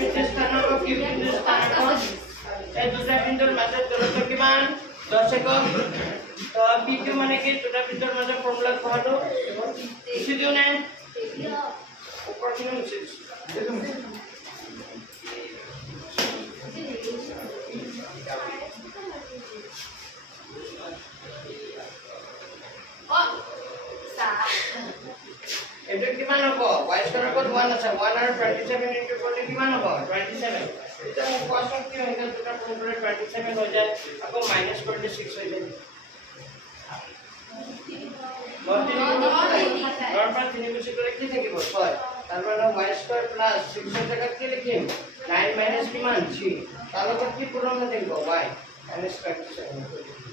বিন্দু স্থানাঙ্ক কি বিন্দু স্থানাঙ্ক এই দুটা বিন্দুর মাঝে দূরত্ব কিমান 10 একক তো PQ মানে কি দুটা বিন্দুর মাঝে ফর্মুলা কোনটো বুঝিও না উপর থেকে মুছে এটা কিমান হবে y স্কয়ার কত 1 আছে 1 আর 27 ইনটু করলে কিমান হবে 27 এটা cos অফ কি হয় দুটো গুণ করে 27 হয়ে যায় আকৌ মাইনাস করলে 6 হয়ে যায় নট পার 3 বেশি করে কি থাকিব 6 তার মানে y স্কয়ার প্লাস 6 এর জায়গা কি লিখিম 9 মাইনাস কিমান 3 তাহলে কত কি পূরণ দেব y মাইনাস 27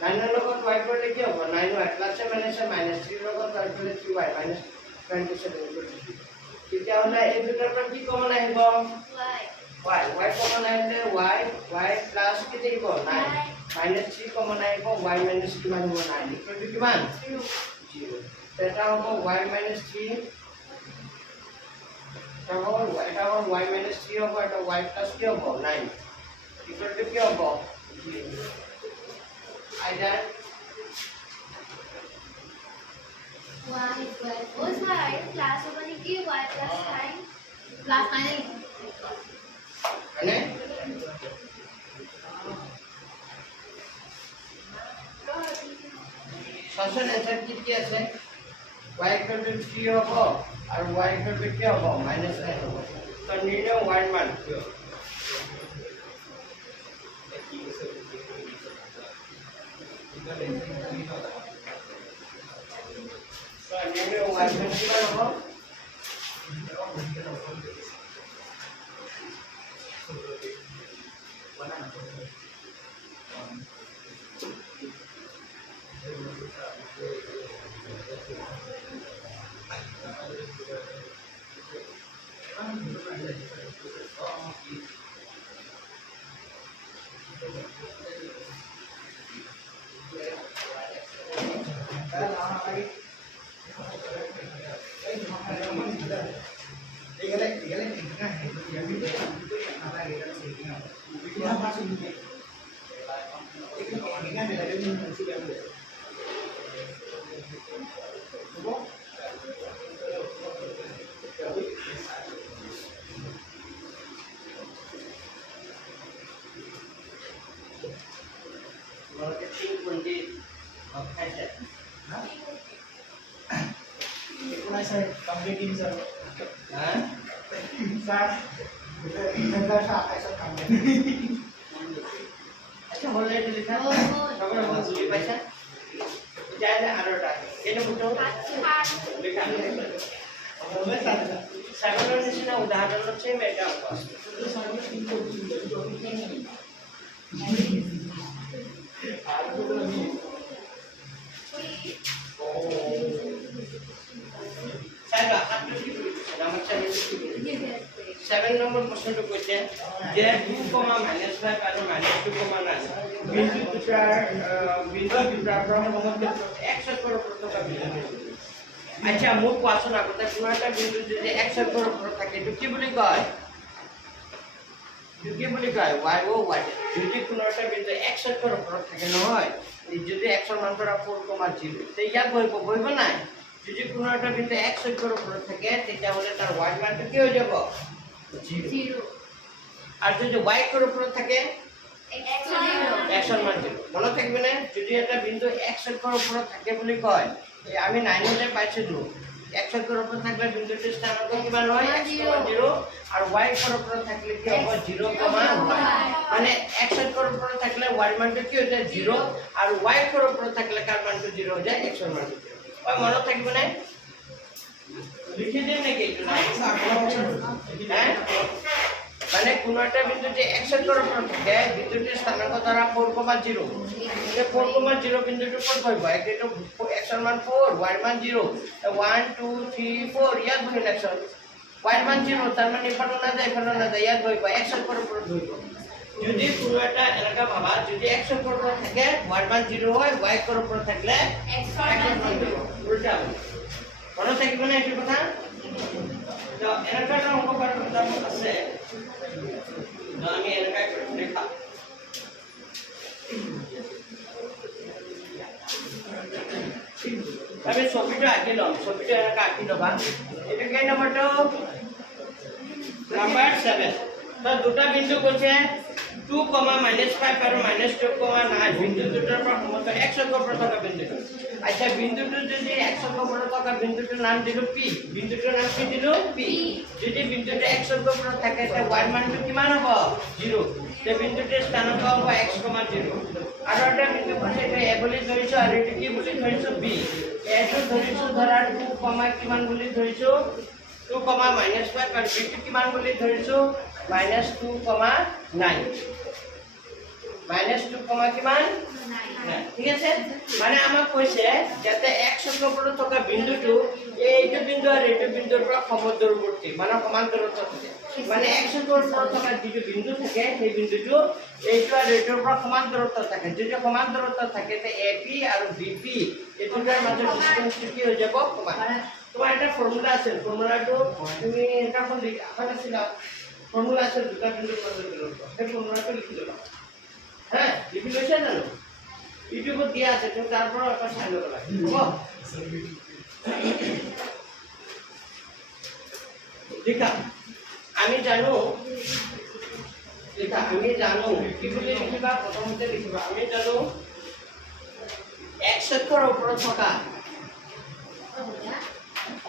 9 এর লগত y করলে কি হবে 9 y প্লাস মাইনাস মাইনাস 3 এর লগত y করলে 3y মাইনাস 27 তেতিয়া হলে এই দুটাৰ পৰা কি কমন আহিব y কমন আহিলে y প্লাস কি থাকিব 9 মাইনাস 3 কমন আহিব y মাইনাস কিমান হ'ব 9 ইকুৱেল টু কিমান 0 এটা হ'ব y মাইনাস 3 এটা হ'ব y মাইনাস 3 হ'ব এটা y প্লাস কি হ'ব 9 ইকুৱেল টু কি হ'ব 0 আইডা y equal उस बार क्लास ओपन की y plus 9 plus 9 মানে সবচেয়ে आंसर কি আছে y equal to 3 হবে আর y equal to কি হবে -9 হবে তো নির্ণয় y মান marketing kundi aja Itulah saya competing sir. Hah? Sir, kita saya competing. আচ্ছা হলে লিখা সবার বুঝি পাইছা যায় না আরোটা কেন বুঝো লেখা হবে সাধারণ নিচিনা উদাহরণ হচ্ছে মেটা অঙ্ক শুধু সাধারণ কিন্তু আর গুলো নি সাইবা আপনি কি বলছেন আমার চ্যানেলে কি বলছেন 7 নম্বর প্রশ্নটা কইছে যে 2, -5 আর -2, 9 বিন্দু দুটার ভ্রমণ ক্ষেত্র x অক্ষর প্রত্যেকটা বিন্দু আচ্ছা মুখ কোয়াছো না কথা কোন একটা বিন্দু যদি x অক্ষর উপর থাকে এটা কি বলি কয় y ও y যদি কোন একটা বিন্দু x অক্ষর উপর থাকে না হয় যদি x এর মান ধরা 4,0 তো ইয়া বইব না যদি কোন একটা বিন্দু x অক্ষর উপর থাকে তাহলে তার y মানটা কি হয়ে যাবে 0 আর যদি y এর উপর থাকে x এর মান 0 মনে থাকবে না যদি একটা বিন্দু x এর উপর থাকে বলি কয় আমি 9 হলে পাইছি 2 x এর উপর থাকলে বিন্দুটির স্থানাঙ্ক কিমান হয় x, 0 আর y এর উপর থাকলে কি হবে 0, y মানে x এর উপর থাকলে y এর মানটা কি হয়ে যায় 0 আর y এর উপর থাকলে কার মানটা 0 হয়ে যায় x এর মান 0 ওই মনে থাকবে না লিখে দেন নাকি একটু হ্যাঁ মানে কোন একটা বিন্দু যে x এর উপর থাকে বিন্দুটির স্থানাঙ্ক দ্বারা 4,0 এই 4,0 বিন্দুটির উপর কই হয় এটা x এর মান 4 y এর মান 0 1 2 3 4 ইয়াদ বই লেখছো y এর মান 0 তার মানে এখানে না যায় ইয়াদ বই x এর উপর ধরব যদি কোন একটা এলাকা ভাবা যদি x এর উপর থাকে y এর মান 0 হয় y এর উপর থাকলে x এর মান 0 উল্টা মনে থাকবে না এই কথা তো এনেকা অংক কৰাৰ কিতাপত আছে তো আমি এনেকা কৰি দেখা আমি ছবিটো আঁকি লম ছবিটো এনেকা আঁকি লবা এটা কেই নম্বৰটো নাম্বাৰ 7 তো দুটা বিন্দু কৈছে 2, -5 আৰু -2, বিন্দু দুটাৰ পৰা সমস্ত x অক্ষৰ পৰা থকা বিন্দুটো আচ্ছা বিন্দুটো যদি x অক্ষৰ পৰা থকা বিন্দুটোৰ নাম দিলো p বিন্দুটোৰ নাম কি দিলো p যদি বিন্দুটো x অক্ষৰ পৰা থাকে তে y মানটো কিমান হ'ব 0 তে বিন্দুটোৰ স্থানাংক হ'ব x, 0 আৰু এটা বিন্দু কৈছে এটা a বুলি ধৰিছো আৰু এটা কি বুলি ধৰিছো b a টো ধৰিছো ধৰা 2, কিমান বুলি ধৰিছো 2, -5 আৰু b টো কিমান বুলি ধৰিছো -2, -9 -2, কিমান ঠিক আছে মানে আমাক কৈছে যাতে x অক্ষৰ পৰা থকা বিন্দুটো এইটো বিন্দু আৰু এইটো বিন্দুৰ পৰা সমদূৰৱৰ্তী মানে সমান দূৰত্ব থাকে মানে x অক্ষৰ পৰা থকা যিটো বিন্দু থাকে সেই বিন্দুটো এইটো আৰু এইটোৰ পৰা সমান দূৰত্ব থাকে যদি সমান দূৰত্ব থাকে তে AP আৰু BP এই দুটাৰ মাজৰ ডিসটেন্সটো কি হৈ যাব সমান তোমাৰ এটা ফৰ্মুলা আছে ফৰ্মুলাটো তুমি এটা এখন লিখা ফৰ্মুলা আছে দুটা বিন্দুৰ মাজৰ দূৰত্ব সেই ফৰ্মুলাটো লিখি ল'বা হ্যাঁ লিখি লৈছা জানো ইউটিউবত দিয়া আছে তুমি তাৰ পৰা এটা চাই ল'ব লাগে হ'ব লিখা আমি জানো কি বুলি লিখিবা প্ৰথমতে লিখিবা আমি জানো x অক্ষৰ ওপৰত থকা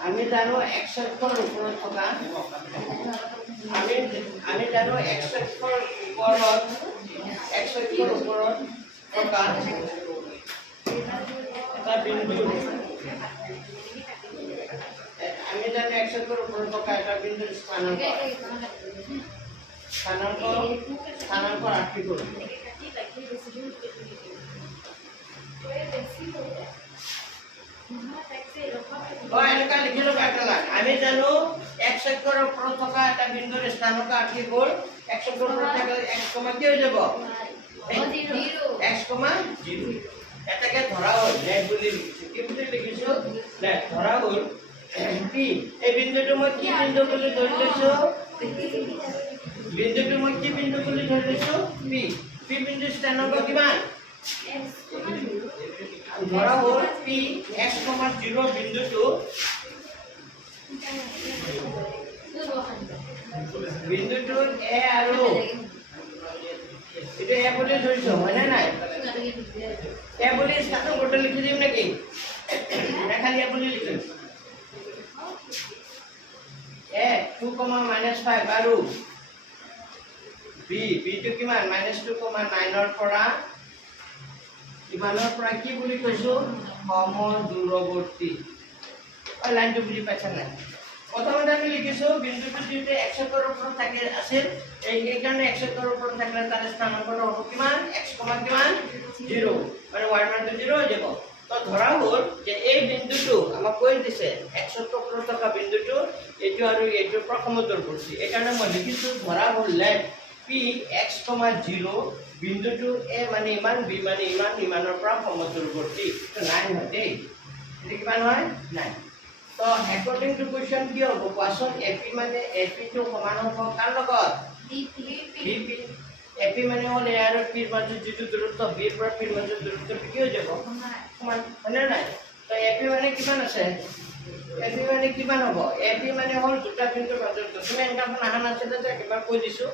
আমি জানো x অক্ষৰ ওপৰত থকা আমি জানো x অক্ষৰ ওপৰত থকা এটা বিন্দু আমি জানো x অক্ষৰ ওপৰত থকা এটা বিন্দুৰ স্থানাংক ৰাখি কৰো এনেকা লিখি ল'বা এটা লাগ আমি জানো x অক্ষৰ ওপৰত থকা এটা বিন্দুৰ স্থানাংক ৰাখি গ'ল x অক্ষৰ ওপৰত থকা x, কি হৈ যাব x, 0 এটাকে ধৰা হ'ল নেট বুলি লিখিছো কি বুলি লিখিছো নেট ধৰা হ'ল p এই বিন্দুটো মই কি বিন্দু বুলি ধৰি লৈছো বিন্দুটো মই কি বিন্দু বুলি ধৰি লৈছো p বিন্দুৰ স্থানাংক কিমান ধৰা হ'ল p x, 0 বিন্দুটো a আৰু এটা a বুলি ধৰিছো হয় না নাই a বুলি স্থানাংকটো লিখি দিম নেকি খালি a বুলি লিখিম a 2, -5 আৰু b টো কিমান -2, 9 পৰা কিমানৰ পৰা কি বুলি কৈছো সমদূৰৱৰ্তী লাইনটো বুজি পাইছা নাই প্ৰথমতে আমি লিখিছো বিন্দুটো যিটো x অক্ষৰ ওপৰত থাকে আছিল এই কাৰণে x অক্ষৰ ওপৰত থাকিলে তাৰ স্থানাংকটো হ'ব কিমান x, কিমান 0 মানে y মানটো 0 হৈ যাব তো ধৰা হ'ল যে এই বিন্দুটো আমাক কৈ দিছে x অক্ষৰ ওপৰত থকা বিন্দুটো এইটো আৰু এইটোৰ পৰা সমদূৰৱৰ্তী এই কাৰণে মই লিখিছো ধৰা হ'ল লেট p x, 0 বিন্দুটো a মানে ইমান b মানে ইমানৰ পৰা সমদূৰৱৰ্তী তো 9 হয় দেই এটো কিমান হয় 9 তো according to question কি হ'ব কোৱাচোন AP মানে AP টো সমান হ'ব কাৰ লগত BP AP মানে হ'ল a আৰু p ৰ মাজৰ যিটো দূৰত্ব b ৰ পৰা p ৰ মাজৰ দূৰত্ব কি হৈ যাব সমান হয় নাই তো AP মানে কিমান আছে AP মানে কিমান হ'ব AP মানে হ'ল দুটা বিন্দুৰ মাজৰ দূৰত্ব তুমি এনেকা নাহা নাছিলে যে এবাৰ কৈ দিছো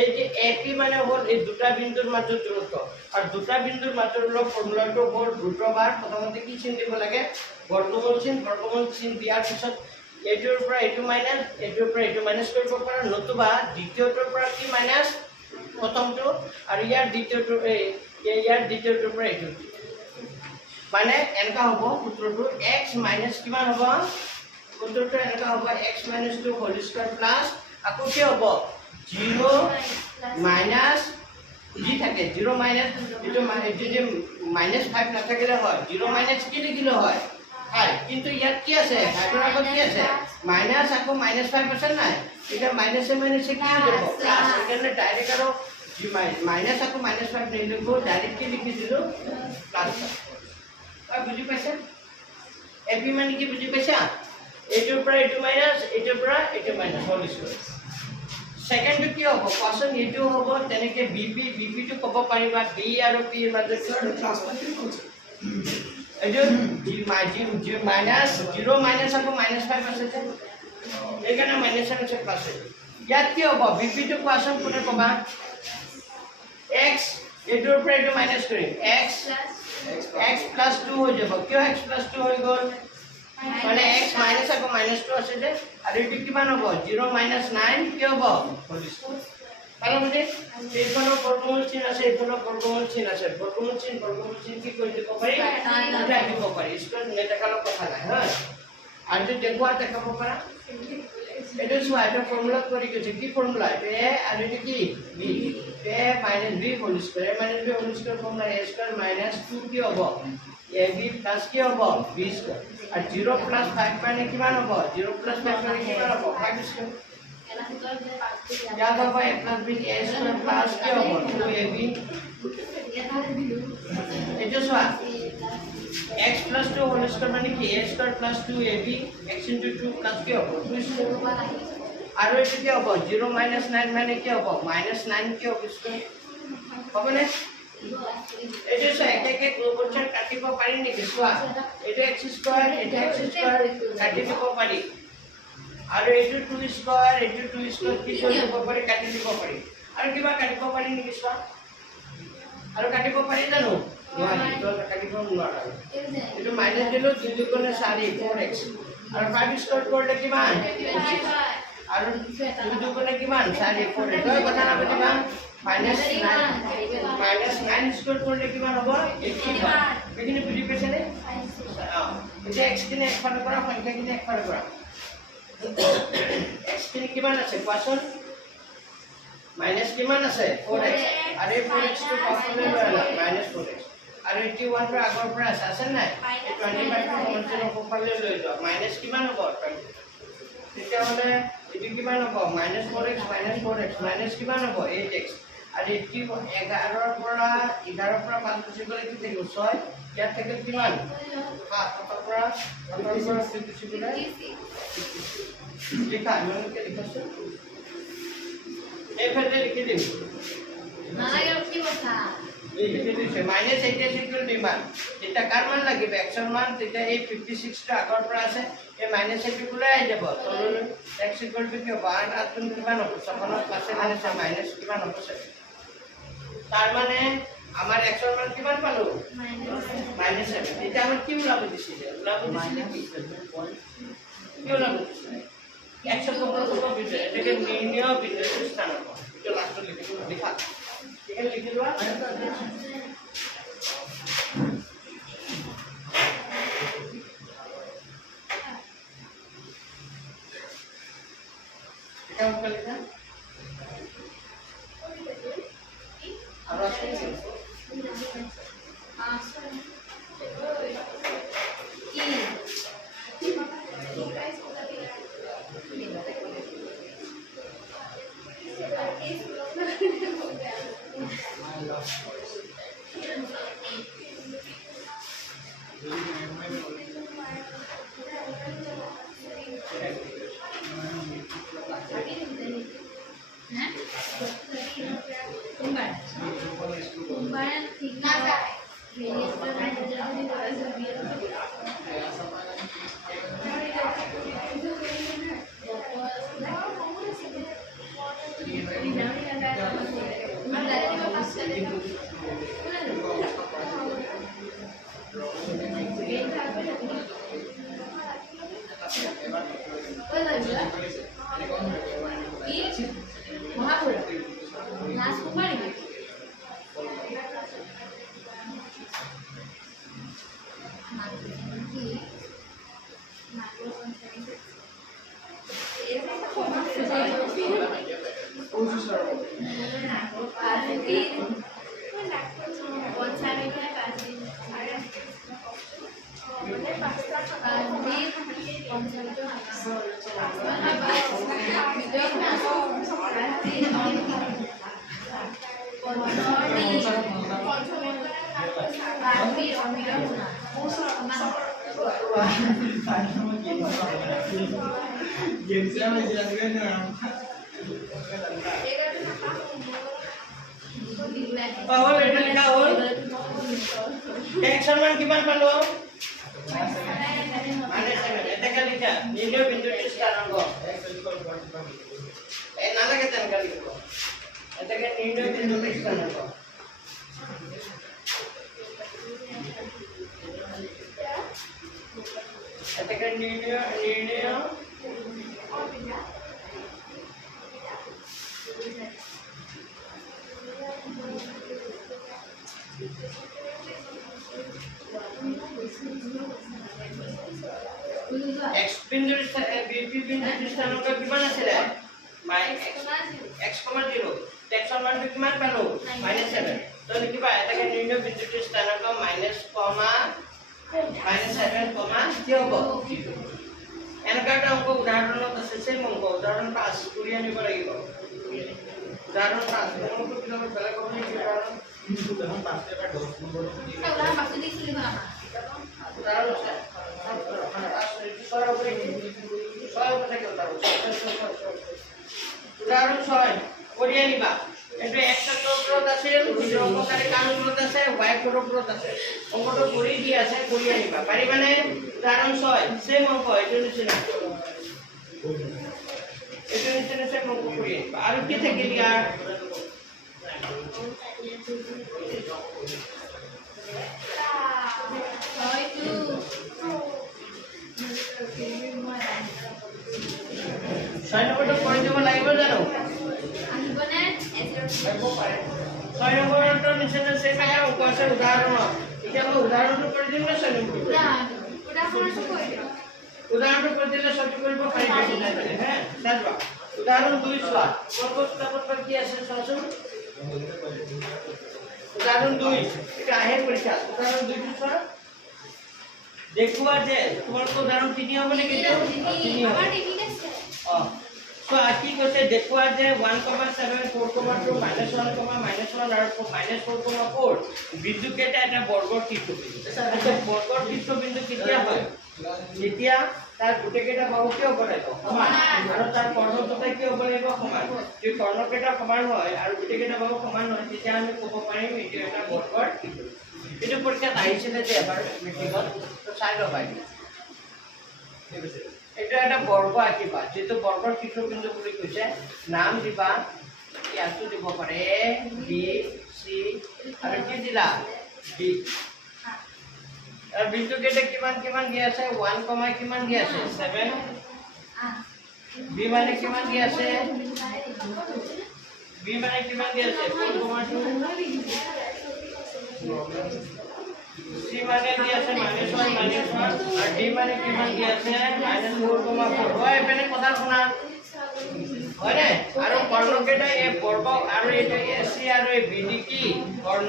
এই যে AP মানে হ'ল এই দুটা বিন্দুৰ মাজৰ দূৰত্ব আৰু দুটা বিন্দুৰ মাজৰ ফৰ্মুলাটো হ'ল √r প্ৰথমতে কি চিন দিব লাগে বৰ্গমূল চিন দিয়াৰ পিছত এইটোৰ পৰা এইটো মাইনাস এইটোৰ পৰা এইটো মাইনাস কৰিব পাৰা নতুবা দ্বিতীয়টোৰ পৰা কি মাইনাস প্ৰথমটো আৰু ইয়াৰ দ্বিতীয়টোৰ পৰা এইটো মানে এনেকা হ'ব সূত্ৰটো x মাইনাস কিমান হ'ব সূত্ৰটো এনেকা হ'ব x - 2 হোল স্কয়ার প্লাস আকৌ কি হ'ব 0 মাইনাস জি থাকে 0 মাইনাস যেটো -5 না থাকিলে হয় 0 মাইনাস কি লিখিলে হয় হয় কিন্তু ইয়াত কি আছে ভাগৰ আগত কি আছে মাইনাস আকৌ -5 আছে নাই এটা মাইনাসে মাইনাসে কি হৈ যাব প্লাস এখানে ডাইরেক্ট আৰু মাইনাস আকৌ -5 নাই লিখো ডাইরেক্ট কি লিখি দিলো প্লাস বুঝি পাইছা এপি মানে কি বুঝি পাইছা এইটোৰ পৰা এইটো মাইনাছ এইটোৰ পৰা এইটো মাইনাছ হোল স্কয়াৰ সেকেন্ডটো কি হ'ব কোৱেশ্চন এইটো হ'ব তেনেকে বিপি টো ক'ব পাৰিবা বি আৰু পি ৰ মাজত এইটো মাইনাছ 0 মাইনাছ আকৌ -5 আছে যে এইকাৰণে মাইনাছ আছে প্লাছ ইয়াত কি হ'ব বিপি টো কোৱেশ্চন কোনে ক'বা x এইটোৰ পৰা এইটো মাইনাছ কৰিম x plus 2 হৈ যাব কিয় x plus 2 হৈ গ'ল মানে x মাইনাছ আকৌ -2 আছে যে আৰু এইটো কিমান হ'ব 0 -9 কি হ'ব মানে এইখনৰ বৰ্গমূল চিন আছে এইখনৰ বৰ্গমূল চিন আছে বৰ্গমূল চিন কি কৰি দিব পাৰি উঠাই দিব পাৰি স্কুল নেদেখালৰ কথা নাই হয় আৰু যদি দেখাব পাৰা এটা চোৱা এটা ফৰ্মুলা কৰি গৈছে কি ফৰ্মুলা a আৰু এটা কি b a - b whole square b whole square formula a square - 2 কি হ'ব ab প্লাস কি হ'ব b স্কয়াৰ আৰু 0 প্লাস 5 মানে কিমান হ'ব 0 প্লাস 5 মানে কিমান হ'ব 5 স্কয়াৰ याद होगा a plus b a square plus क्या होगा 2ab ये जो x plus 2 whole square माने कि a square plus 2ab x into 2 plus क्या होगा 2 square और ये क्या होगा 0 minus 9 माने क्या होगा -9 क्या होगा स्क्वायर হবে না এটা সো এক গ্লোবলচার কাটিব পারি নেকি সোয়া এটা x স্কয়ার এটা x স্কয়ার কাটিব পারি আৰু এইটো 2 স্কয়াৰ কি কৰিব পাৰি কাটি দিব পাৰি আৰু কিবা কাটিব পাৰি নেকি চোৱা আৰু কাটিব পাৰি জানো নোৱাৰি তো কাটিব নোৱাৰা এইটো মাইনাস দিলো 2 দুগুণে 4 4x আৰু 5 স্কয়াৰ কৰিলে কিমান আৰু 2 দুগুণে কিমান 4 4 তো কথা না বুজিবা -9 স্কয়ার কৰিলে কিমান হ'ব 81 এখিনি বুজি পাইছে নে এটা x কিনে একফালে কৰা সংখ্যা কিনে একফালে কৰা x কিমান আছে কোৱাচোন মাইনাস কিমান আছে 4x আৰু 4x টো পাছলে লৈ 4x আৰু 81 ৰ আগৰ পৰা আছে নাই 25 ৰ সমান্তৰাল অপফালে লৈ যোৱা মাইনাস কিমান হ'ব তেতিয়া হলে এটো কিমান হ'ব -4x মাইনাস কিমান হ'ব 8x আৰু 11 ৰ পৰা 5 গুচি গলে কি থাকিব 6 ইয়াত থাকে কিমান 7 ৰ পৰা 7 গুচি গলে लिखा मैंने क्या लिखा सर ए फिर लिख दे माला के की बता ए लिख दे से -88 इक्वल b मान এটা কার মান লাগিব x এর মান এটা এই 56 টা আগৰ পৰা আছে এই -80 কুলাই আই যাব তো x ইকুয়াল টু কি হবে 8 8 কিমান হ'ব সমানৰ পাশে মাইনাস কিমান হ'ব তার মানে আমার x এর মান কিমান পালো -7 এটা আমার কি উলাব দিছিল কি কি উলাব দিছিল एक्शन को बिंदु এটাকে নির্ণয় বিন্দু স্থান হবে এটা লাস্টে লেখা এখানে লিখে দেওয়া এটা উত্তর লেখা আর আছে Gensia masih lagi kan? Bahwa itu dikawal. Action man kiman palu? Mana seven? Eta kali ka. Nino bintu sekarang kok. Nana kita kali kok. Eta kan nino bintu sekarang kok. Eta kan nino. X bintu BP bintu sekarang kok gimana sih dah? X, 0. Texon man kiman palu? -7. So likiba eta kan nino bintu sekarang kok -7, क्या होगा एनकाटा हमको उदाहरण तो से हमको उदाहरण पास कुरिया नहीं पड़ेगा उदाहरण पास हमको किलोमीटर पहले को नहीं उदाहरण उदाहरण पास के बाद 10 नंबर उदाहरण पास दी सुली बना उदाहरण से सारा ऊपर के उदाहरण 6 कुरिया नहीं बा এটা একটা ওপৰত আছে দুটা অংককাৰী কাম ওপৰত আছে y ওপৰত আছে অংকটো কৰি দি আছে কৰি আনিবা পাৰিবানে উদাহৰণ 6 সেম অংক এইটো নিচিনা সেম অংক কৰি আনিবা আৰু কি থাকিল ইয়াৰ ছয় নম্বৰটো কৰি দিব লাগিব জানো ছয় নম্বৰটো নিচিনা সেম এটা অংক আছে উদাহৰণ এতিয়া মই উদাহৰণটো কৰি দিম না ছয় নম্বৰ উদাহৰণটো কৰি দিলে সহ্য কৰিব পাৰিব হে চাবা উদাহৰণ 2 চোৱা কোন কি আছে চাচোন উদাহৰণ 2 এটা আহে পৰীক্ষা উদাহৰণ 2 চোৱা দেখুৱা যে তোমালোকৰ উদাহৰণ 3 হ'ব নেকি আমাৰ টিভি আছে So aquí কৈছে দেখুৱা যে 1,7 4,2 -1, -1 আৰু -4,4 বিন্দু কেটা এটা বৰ্গৰ তীৰ্থবিন্দু আচ্ছা বৰ্গৰ তীৰ্থবিন্দু কেতিয়া হয় যেতিয়া তাৰ গোটেই কেটা বাহু কি হ'ব লাগিব সমান আৰু তাৰ কৰ্ণ দুটা কি হ'ব লাগিব সমান যদি কৰ্ণ কেটা সমান হয় আৰু গোটেই কেটা বাহু সমান হয় তেতিয়া আমি ক'ব পাৰিম এইটো এটা বৰ্গৰ তীৰ্থবিন্দু এইটো পৰীক্ষাত আহিছিলে যে এবাৰ মেট্ৰিকত তো চাই ল'বা এটা একটা বৰ্গ আঁকিবা যেহেতু বৰ্গৰ তীৰ্থবিন্দু বুলি কৈছে নাম দিবা ইয়াতো দিব পাৰে এ বি সি আৰু কি দিলা বি আৰু বিন্দু কেটা কিমান দি আছে 1, কিমান দি আছে 7 বি মানে কিমান দি আছে বি মানে কিমান দি আছে 4,2 C মানে দি আছে -1 আর D মানে কিমান দি আছে -4,4 হয় এখানে কথা শুনা হয় আৰু কৰ্ণ কেটা এ বৰ্গ আৰু এটা AC আৰু এ BD কি কৰ্ণ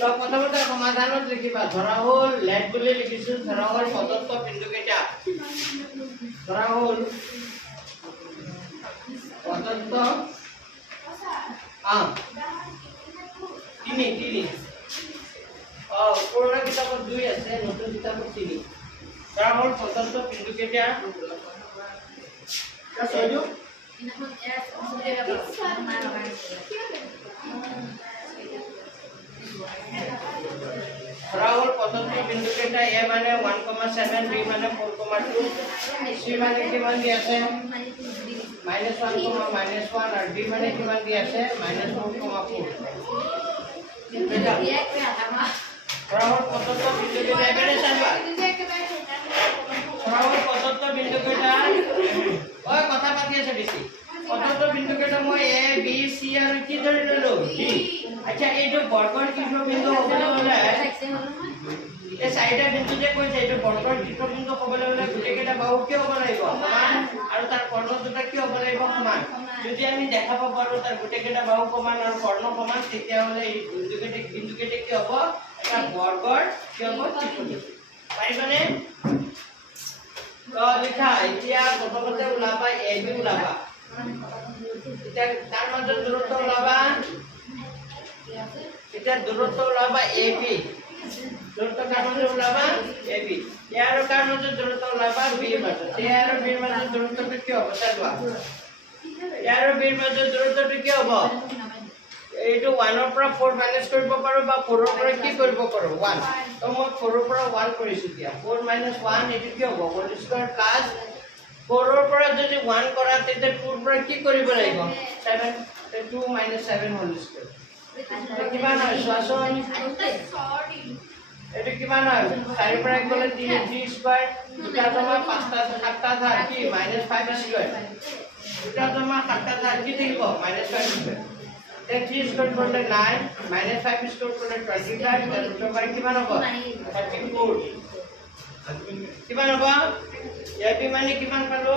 তো প্ৰথমত সমাধানত লিখিবা ধৰা হল লেট বুলি লিখিছো ধৰা হল পদত্ব বিন্দু কেটা ধৰা হল পদত্ব তিনি পুৰণা কিতাপত 2 আছে নতুন কিতাপত 3 ধৰা হল পদত্ব বিন্দু কেটা Soju? ধৰা হল পদত্ব বিন্দু কেটা a মানে 1,7 b মানে 4,2 c মানে কিমান দি আছে -1, আর d মানে কিমান দি আছে -4,4 ধৰা হল পদত্ব বিন্দু কেটা এবাৰে চাবা ধৰা হল পদত্ব বিন্দু কেটা ওই কথা পাতি আছে বেশি পদত্ব বিন্দু কেটা মই a b c আর কি ধৰি ললো d আচ্ছা এই যে বৰ্গৰ তীৰ্থবিন্দু হ'বলৈ হলে এই চাৰিটা বিন্দু যে কৈছে এইটো বৰ্গৰ তীৰ্থবিন্দু হ'বলৈ হলে গোটেই কেটা বাহু কি হ'ব লাগিব সমান আৰু তাৰ কৰ্ণ দুটা কি হ'ব লাগিব সমান যদি আমি দেখাব পাৰো তাৰ গোটেই কেটা বাহু সমান আৰু কৰ্ণ সমান তেতিয়া হলে এই বিন্দু কেটা কি হ'ব এটা বৰ্গৰ কি হ'ব তীৰ্থবিন্দু পাৰিবানে তো লিখা এতিয়া প্ৰথমতে ওলাবা AB ওলাবা এতিয়া তাৰ মাজত দূৰত্ব ওলাবা তেতিয়া দূৰত্ব ওলাবা AB দূৰত্ব কাৰ মাজত ওলাবা AB ইয়াৰ আৰু কাৰ মাজত দূৰত্ব ওলাবা B মাজত ইয়াৰ আৰু B মাজত দূৰত্বটো কি হ'ব চালোৱা ইয়াৰ আৰু B মাজত দূৰত্বটো কি হ'ব এইটো 1 ৰ পৰা 4 মাইনাস কৰিব পাৰো বা 4 ৰ পৰা কি কৰিব পাৰো 1 তো মই 4 ৰ পৰা 1 কৰিছো দিয়া 4 - 1 এটো কি হ'ব হোল স্কয়াৰ প্লাস 4 ৰ পৰা যদি 1 কৰা তেতিয়া 2 ৰ পৰা কি কৰিব লাগিব 7 2 - 7 হোল স্কয়াৰ কিমান হয় চোৱাচোন এটো কিমান হয় 4 ৰ পৰা গলে 3 3 স্কয়াৰ দুটা জমা 5টা 7টা ধৰ কি -5 স্কয়াৰ দুটা জমা 7টা ধৰ কি থাকিব -5 স্কয়াৰ then 3 square করলে 9 minus 5 square করলে 25 তার রুট ওভার কিমান হবে 34 কিমান হবে এবি মানে কিমান পালো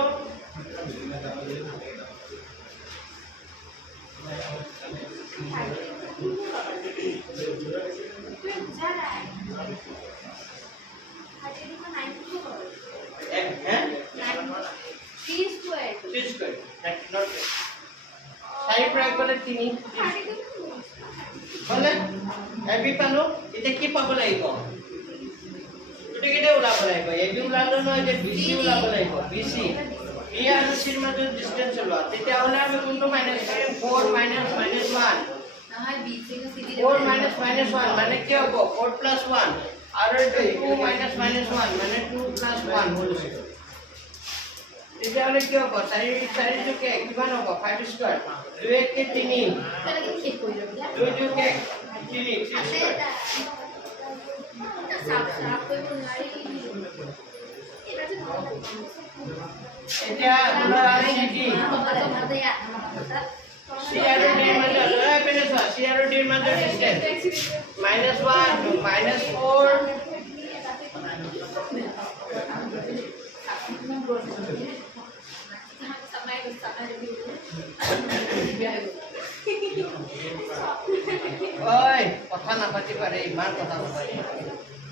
হ্যাঁ 3 square that's not সাই প্রয়োগ করে 3 বলে এবি পালো এটা কি পাব লাগিব এটা কেটে ওলাব লাগিব এবি ওলালো নহয় যে বিসি ওলাব লাগিব বিসি ই আর সি এর মধ্যে ডিসটেন্স হলো তেতিয়া হলে আমি কোনটো মাইনাস করিম 4 - -1 নহয় বিসি কে সিডি 4 - -1 মানে কি হবে 4 + 1 আর 2 - -1 মানে 2 + 1 হোল স্কয়ার তেতিয়া হলে কি হবে 4 যোগে কিমান হবে 5 স্কয়ার 2 1 কে 3 তাহলে কি ঠিক কই যাব 2 যোগে 3 স্কয়ার সাপ কই নোৱাৰি এতিয়া আমরা সিডি সি আর ডি এর মধ্যে সি আর ডি এর মধ্যে ডিসটেন্স -1 -4 ওই কথা না পাতি পারে ইমান কথা পাতি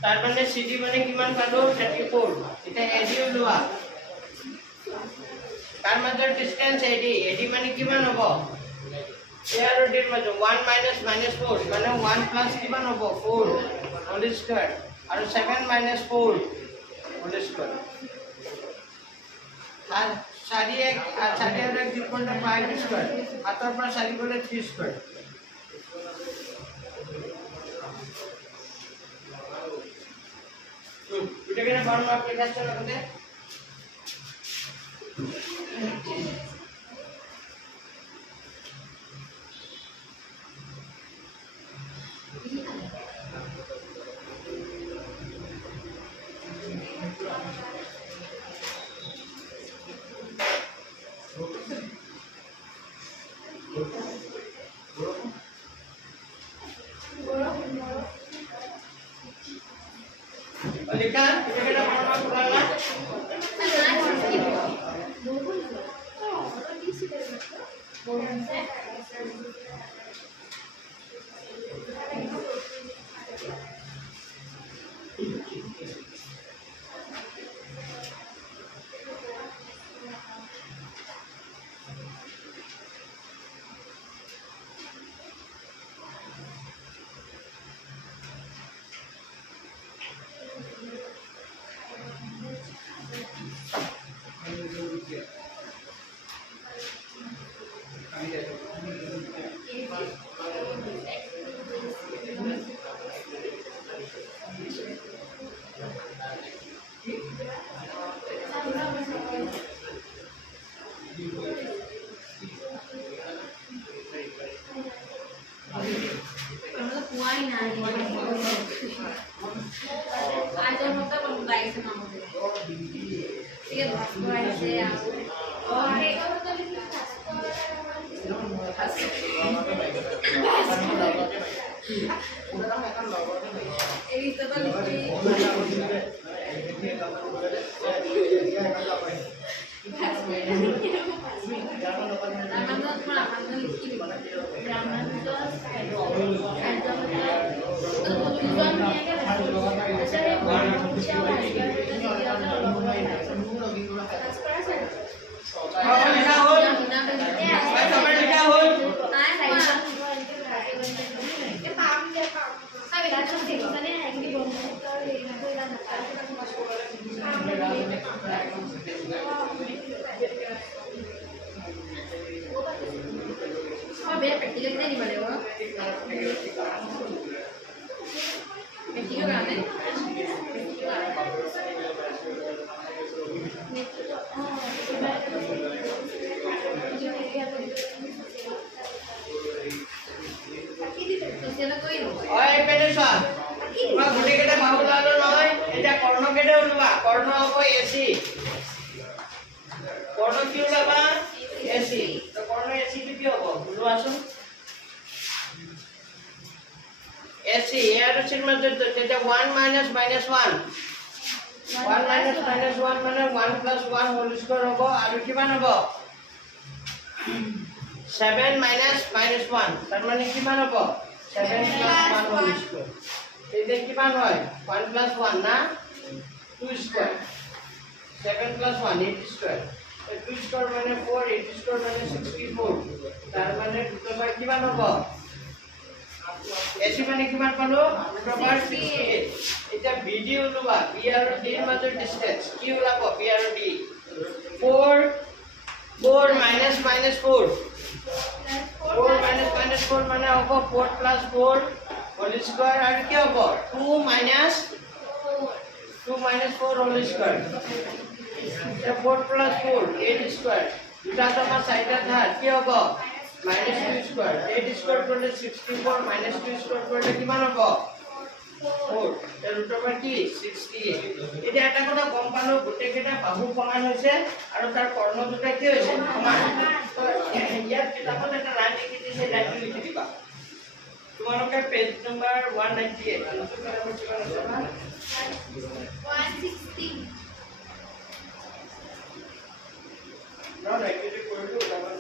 তার মানে সিডি মানে কিমান পালো 34 এটা এডি ওলোৱা তাৰ মধ্যে ডিসটেন্স এডি মানে কিমান হ'ব এ আৰু ডিৰ মধ্যে 1 - -4 মানে 1 প্লাস কিমান হ'ব 4 হোল স্কয়ার আৰু 7 - 4 হোল স্কয়াৰ আৰ 4 1 আৰ 4 1 ইকুয়াল টু 5 স্কয়াৰ হাতৰ পৰা 4 গলে 3 স্কয়ার এটা কেন বারণ অ্যাপ্লিকেশন করতে লিখা এটা কেন বারণ করলা Dia practical kita di mana, Bang? Practical berapa? Sosial koi no? Oi Penesa. Ma guti kete bahu lalo noy. Eta korno kete ulwa. Korno apa AC? Korno ki ulwa AC. To korno AC ki ki hobo? Ulwa asun. AC এর হচ্ছে মধ্যে যেটা 1 minus 1 1 minus 1 মানে 1 plus 1 whole square হবো আর কিমান হবো 7 minus 1 তার মানে কিমান হবো 7 plus 1 whole square এটা কিমান হয় 1 plus 1 না 2 square 7 plus 1 8 square 2 square মানে 4 8 square মানে 64 তার মানে দুটো ভাগ কিমান হবো এসি মানে কিমান পালো √68 এটা বিডি ওলবা বি আর ডি এর মাজৰ ডিসটেন্স কি ওলাব বি আর ডি 4 minus 4 4 minus 4 মানে হ'ব 4 plus 4 whole square আর কি হ'ব 2 minus 4 whole square 4 plus 4 8 square দুটা তোমাৰ সাইডে ধাৰ কি হ'ব minus 2 square 8 square করলে 64 minus 2 square করলে কিমান হ'ব 4 এর রুট ওভার কি 68 এটা একটা কথা গম পালো গোটে কেটা বাহু সমান হৈছে আৰু তাৰ কৰ্ণ দুটা কি হৈছে সমান তো ইয়াত কিতাপত এটা লাইন লিখি দিছে লাইনটো লিখি দিবা তোমালোকে পেজ নম্বৰ 198 আলোচনা কিতাপত কিমান আছে 160. না না এইটো কৰিলো তাৰমান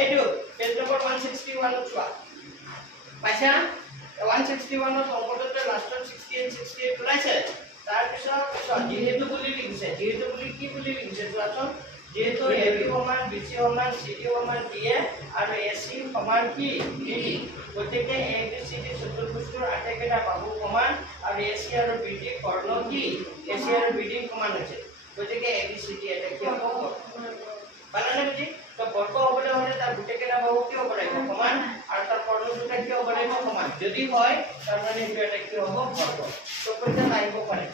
এইটো পেজ নম্বৰ 161 চোৱা পাইছা 161 ৰ সম্পদতে লাষ্টত 68 ওলাইছে তাৰ পিছত যেহেতু বুলি লিখিছে যেহেতু বুলি কি বুলি লিখিছে চোৱাচোন যেহেতু এবি সমান বিসি সমান সিডি সমান ডিএ আৰু এসি সমান কি ডিডি গতিকে এবিসিডি চতুৰ্ভুজৰ আটাইকেইটা বাহু সমান আৰু এসি আৰু বিডি কৰ্ণ কি এসি আৰু বিডি সমান হৈছে গতিকে এবিসিডি এটা কি হ'ব পালানে বুজি তো বৰ্গ হ'বলৈ হ'লে তাৰ গোটেইকেইটা বাহু কি হ'ব লাগিব সমান আৰু তাৰ কৰ্ণ দুটা কি হ'ব লাগিব সমান যদি হয় তাৰ মানে এইটো এটা কি হ'ব বৰ্গ তো পইচা লাগিব পাৰে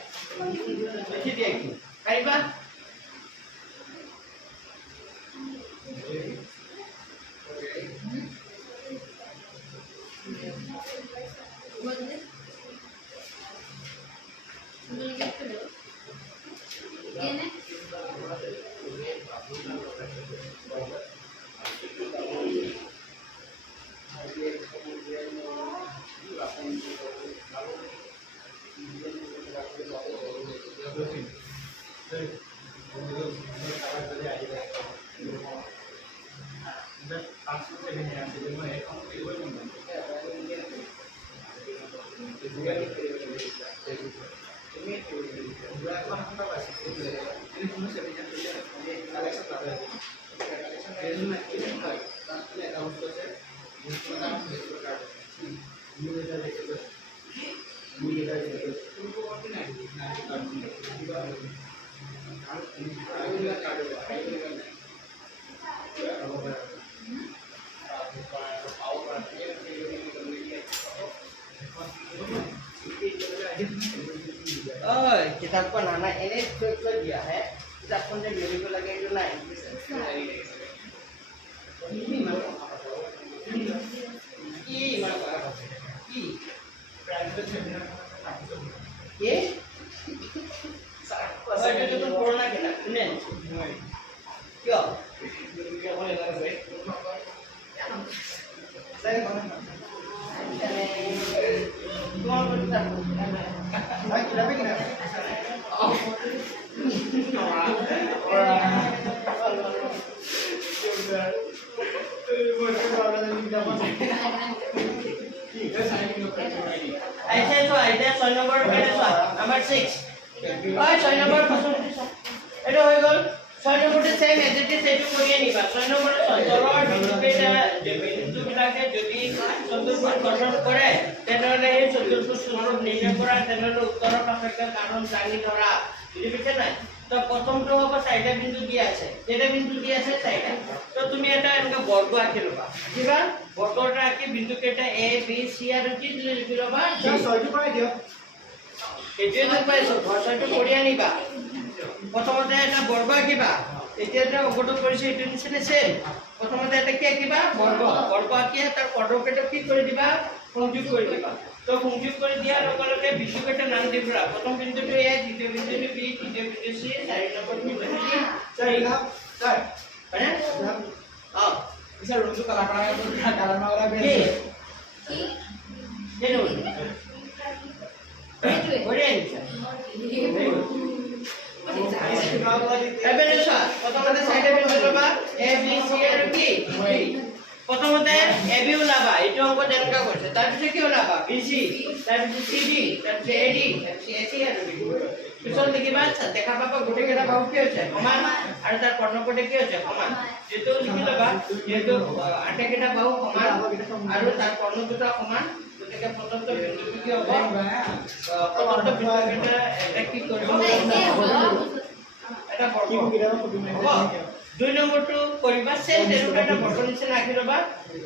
লিখি দিয়া কি পাৰিবা ओय किताबখন আনা এনে থৈ দিয়া হে কিতাবখন যে মেলিব লাগে এইটো নাই কি ये सारा तो कोरोना के ना ने क्यों क्या बोले लगा से सही कौन कौन बोलता भाई किताब की ना ऐसे तो ऐसे 6 नंबर पहले सो नंबर 6 ओए 6 नंबर प्रश्न एটো হৈ গল 6 নম্বৰতে সেম এজেটি সেটু কৰি আনিবা 6 নম্বৰৰ তলৰ বিন্দু বিলাকে যদি চতুৰ্ভুজ গঠন কৰে তেনেহলে এই চতুৰ্ভুজ স্বৰূপ নিৰ্ণয় কৰা তেনেহলে উত্তৰৰ পাৰ্থক্য কাৰণ জানি ধৰা বুজি পাইছে নাই তো প্ৰথমটো হ'ব চাৰিটা বিন্দু দিয়া আছে কেইটা বিন্দু দিয়া আছে চাৰিটা তো তুমি এটা এনেকা বৰ্গ আঁকি ল'বা কিবা বৰ্গ এটা আঁকি বিন্দু কেইটা এ বি চি আৰু কি লিখি ল'বা ছয়টো কৰাই দিয়ক এইটোৱে তো পাইছো ঘৰ ছয়টো কৰি আনিবা প্ৰথমতে এটা বৰ্গ আঁকিবা এতিয়া এটা অংকটো কৰিছে এইটো নিচিনা চেম প্ৰথমতে এটা কি আঁকিবা বৰ্গ আঁকি তাৰ কৰ্ণকেইটা কি কৰি দিবা সংযোগ কৰি দিবা তো সংযোগ কৰি দিয়াৰ লগে লগে বিন্দুকেইটা নাম দিবা প্ৰথম বিন্দুটো এ দ্বিতীয় বিন্দুটো বি তৃতীয় বিন্দু চি চাৰি নম্বৰ বিন্দুটো ডি স্যাৰ স্যাৰ হয়নে অ স্যাৰ ৰুমটো কালাৰ মাৰা কি বেছ কি কেনো এইটোৱে কৰি আনিছা এবারে স্যার প্রথমতে সাইডে বিন্দু লবা এ বি সি আর কি প্রথমতে এ বি ওলাবা এইটো অঙ্ক যেনেকা কৰিছে তাৰপিছত কি ওলাবা বি সি তাৰপিছত সি ডি তাৰপিছত এ ডি তাৰপিছত এ সি আৰু বি পিছত লিখিবা দেখা পাবা গোটেই কেইটা বাহু কি হৈছে সমান আৰু তাৰ কৰ্ণপটে কি হৈছে সমান যেটো লিখি লবা যেটো আটাইকেইটা বাহু সমান আৰু তাৰ কৰ্ণ দুটা সমান গতিকে প্ৰথমটো বিন্দুটো কি হ'ব প্ৰথমটো বিন্দুকেইটা এটা কি কৰিব এটা বৰ্গ হ'ব দুই নম্বৰটো কৰিবা সেম তেনেকুৱা এটা বৰ্গ নিচিনা আঁকি ল'বা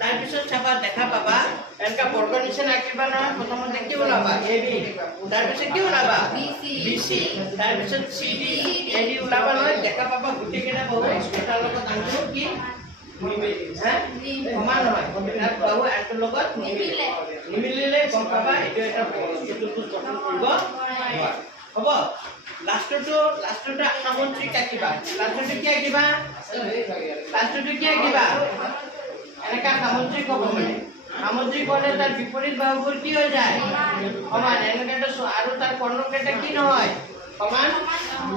তাৰপিছত চাবা দেখা পাবা এনেকা বৰ্গ নিচিনা আঁকিবা নহয় প্ৰথমতে কি ওলাবা এ বি তাৰপিছত কি ওলাবা বি চি তাৰপিছত চি ডি এ ডি ওলাবা নহয় দেখা পাবা গোটেইকেইটা বাহু এটাৰ লগত আনটো কি সমান হয় তাৰ বাহু আনটোৰ লগত নিমিলিলে গম পাবা এইটো এটা চতুৰ্ভুজ গঠন কৰিব নোৱাৰা হ'ব লাষ্টটো সামন্ত্ৰিক আঁকিবা লাষ্টটো কি আঁকিবা এনেকা সামন্ত্ৰিক হ'ব মানে সামন্ত্ৰিক হ'লে তাৰ বিপৰীত বাহুবোৰ কি হৈ যায় সমান এনেকাটো আৰু তাৰ কৰ্ণকেইটা কি নহয় সমান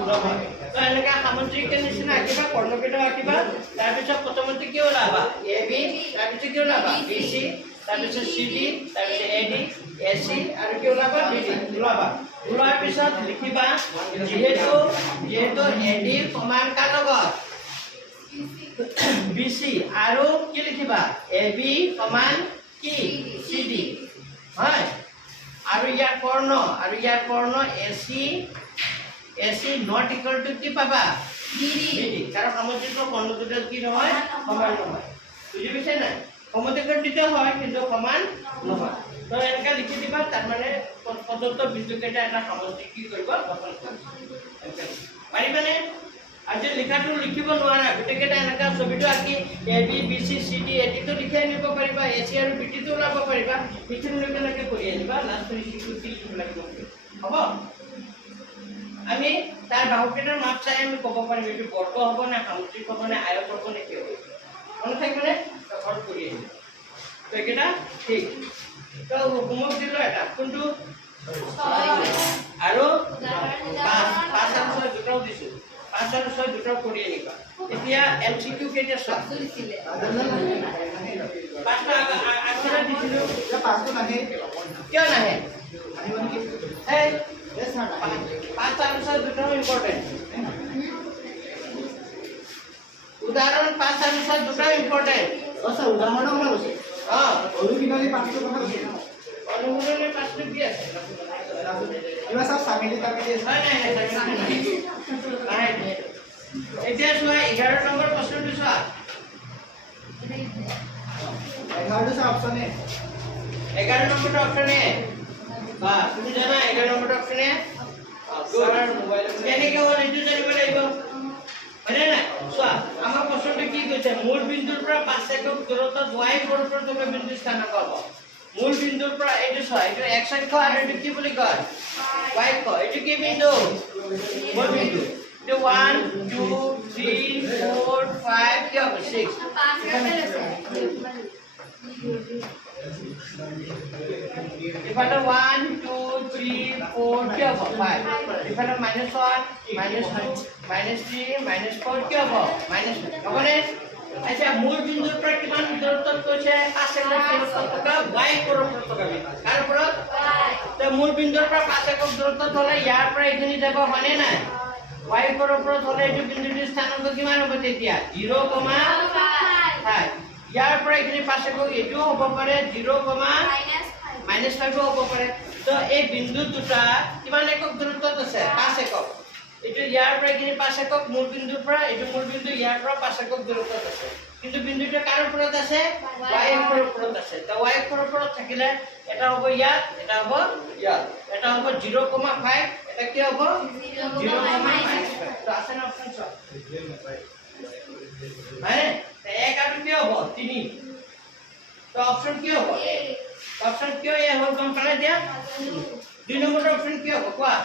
নহয় তো এনেকা সামন্ত্ৰিক নিচিনা আঁকিবা কৰ্ণকেইটা আঁকিবা তাৰপিছত প্ৰথমতে কি ওলাবা এ বি তাৰপিছত কি ওলাবা বি চি তাৰপিছত চি ডি তাৰপিছত এ ডি এ চি আৰু কি ওলাবা বি ডি ওলাবা ওলোৱাৰ পিছত লিখিবা যিহেতু এ ডি সমান কাৰ লগত বি চি আৰু কি লিখিবা এ বি সমান কি চি ডি হয় আৰু ইয়াৰ কৰ্ণ এ চি নট ইকুৱেল টু কি পাবা বি ডি কাৰণ সামগ্ৰিক কৰ্ণ দুটা কি নহয় সমান নহয় বুজি পাইছে নাই সমদ্বিকৰ দুটা হয় কিন্তু সমান নহয় তো এনেকা লিখি দিবা তাৰ মানে পৰ্যন্ত বিন্দুকেইটা এটা সামগ্ৰিক কি কৰিব গঠন কৰিব পাৰিবানে আজি লিখাটো লিখিব নোৱাৰা গোটেইকেইটা এনেকা ছবিটো আঁকি A B B C C D A ডিটো লিখি আনিব পাৰিবা এ চি আৰু বি টিটো ওলাব পাৰিবা সেইখিনি লৈকে কৰি আনিবা লাষ্ট ফিনিচিংটো কি লিখিব লাগিব হ'ব আমি তাৰ বাহুকেইটাৰ মাপ চাই আমি ক'ব পাৰিম এইটো বৰ্গ হ'ব নে সামুদ্ৰিক হ'ব নে আয়ত হ'ব নে কি হ'ব মনত থাকিবনে ঘৰত কৰি আহিব তো এইকেইটা ঠিক তো হোমৱৰ্ক দিলোঁ এটা কোনটো আৰু 5 আৰু 6 দুটাও দিছোঁ 5 আৰু 6 দুটাও কৰি আনিবা এতিয়া এমচিকিউ কেইটা চোৱা পাঁচটা আগতে দিছিলোঁ পাঁচটো নাহে কিয় নাহে এই বেছ না 5 আৰু 6 দুটাও ইম্পৰ্টেণ্ট উদাহৰণ 5 আৰু 6 দুটাও ইম্পৰ্টেণ্ট আচ্ছা উদাহৰণৰ কথা কৈছে অভিজ্ঞতালি পাঁচটো কথা কৈছে অনুমোদনে 5টো কি আছে কিবা সব সামিলি তামিলি নাই এতিয়া চোৱা 11 নম্বৰ প্ৰশ্নটো চোৱা 11টো সব অপশন এ 11 নম্বৰটো অপশন এ বা তুমি জানা 11 নম্বৰটো অপশন এ কেনেকৈ হ'ল এইটো জানিব লাগিব হয়নে নাই চোৱা আমাৰ প্ৰশ্নটো কি কৈছে মূল বিন্দুৰ পৰা 5 একক দূৰত্বত y বৰ্গৰ তুমি বিন্দু স্থানাংক হ'ব মূল বিন্দুৰ পৰা এইটো চোৱা এইটো x অক্ষ আৰু এইটো কি বুলি কয় y অক্ষ এইটো কি বিন্দু মূল বিন্দু এইটো 1 2 3 4 5 কি হ'ব 6 ইফালে 1 2 3 4 কি হ'ব 5 ইফালে -1 -3 -4 কি হ'ব হ'বনে আচ্ছা মূল বিন্দুৰ পৰা কিমান দূৰত্বত কৈছে 5 একক দূৰত্বত থকা y ওপৰত থকা কাৰ ওপৰত তে মূল বিন্দুৰ পৰা 5 একক দূৰত্বত হ'লে ইয়াৰ পৰা এইখিনি যাব হয়নে নাই y ওপৰত হ'লে এইটো বিন্দুটোৰ স্থানাংক কিমান হ'ব তেতিয়া 0,5 ইয়াৰ পৰা এইখিনি 5 একক এইটো হ'ব পাৰে 0,-5 হ'ব পাৰে তো এই বিন্দু দুটা কিমান একক দূৰত্বত আছে 5 একক এইটো ইয়াৰ পৰা এইখিনি 5 একক মূল বিন্দুৰ পৰা এইটো মূল বিন্দু ইয়াৰ পৰা 5 একক দূৰত্বত আছে কিন্তু বিন্দুটো কাৰ ওপৰত আছে y অক্ষৰ ওপৰত আছে তো y অক্ষৰ ওপৰত থাকিলে এটা হ'ব ইয়াত এটা হ'ব ইয়াত এটা হ'ব 0,5 এটা কি হ'ব 0,5 তো আছে না অপচন সব মানে এক আর কি হ'ব 3 তো অপচন কি হ'ব অপচন কি এ হ'ল গম পালে দিয়া 2 নম্বৰ অপচন কি হ'ব কোৱা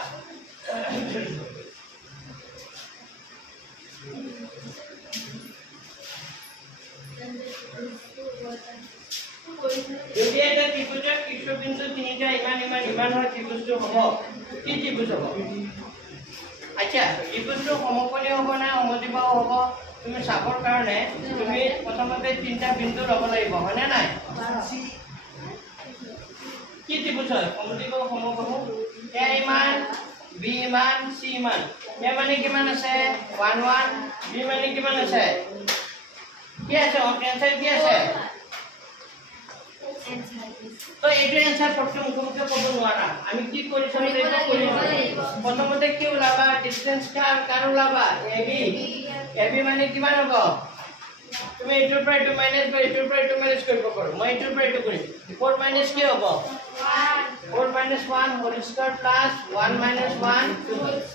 যদি এটা ত্রিভুজের শীর্ষবিন্দু তিনটা ইমান হয় ত্রিভুজটো হ'ব কি ত্রিভুজ হ'ব আচ্ছা ত্রিভুজটো সমকোণী হ'ব না সমদ্বিবাহু হ'ব তুমি চাবৰ কাৰণে তুমি প্ৰথমতে তিনটা বিন্দু ল'ব লাগিব হয় না নাই কি ত্রিভুজ হয় সমদ্বিবাহু সমবাহু এ ইমান বি ইমান সি ইমান এ মানে কিমান আছে 1 1 বি মানে কিমান আছে কি আছে অপচন কি আছে তো এইটো এনসার ফটো মুখে কব নোৱাৰা আমি কি কৰিছো এইটো কৰিছো প্ৰথমতে কি ওলাবা ডিসটেন্স কাৰ ওলাবা এবি মানে কিমান হ'ব তুমি এইটোৰ পৰা এইটো মাইনাস কৰি এইটোৰ পৰা এইটো মাইনাস কৰিব পাৰো মই এইটোৰ পৰা এইটো কৰিম 4 মাইনাস কি হ'ব 4 minus 1 whole square plus 1 minus 1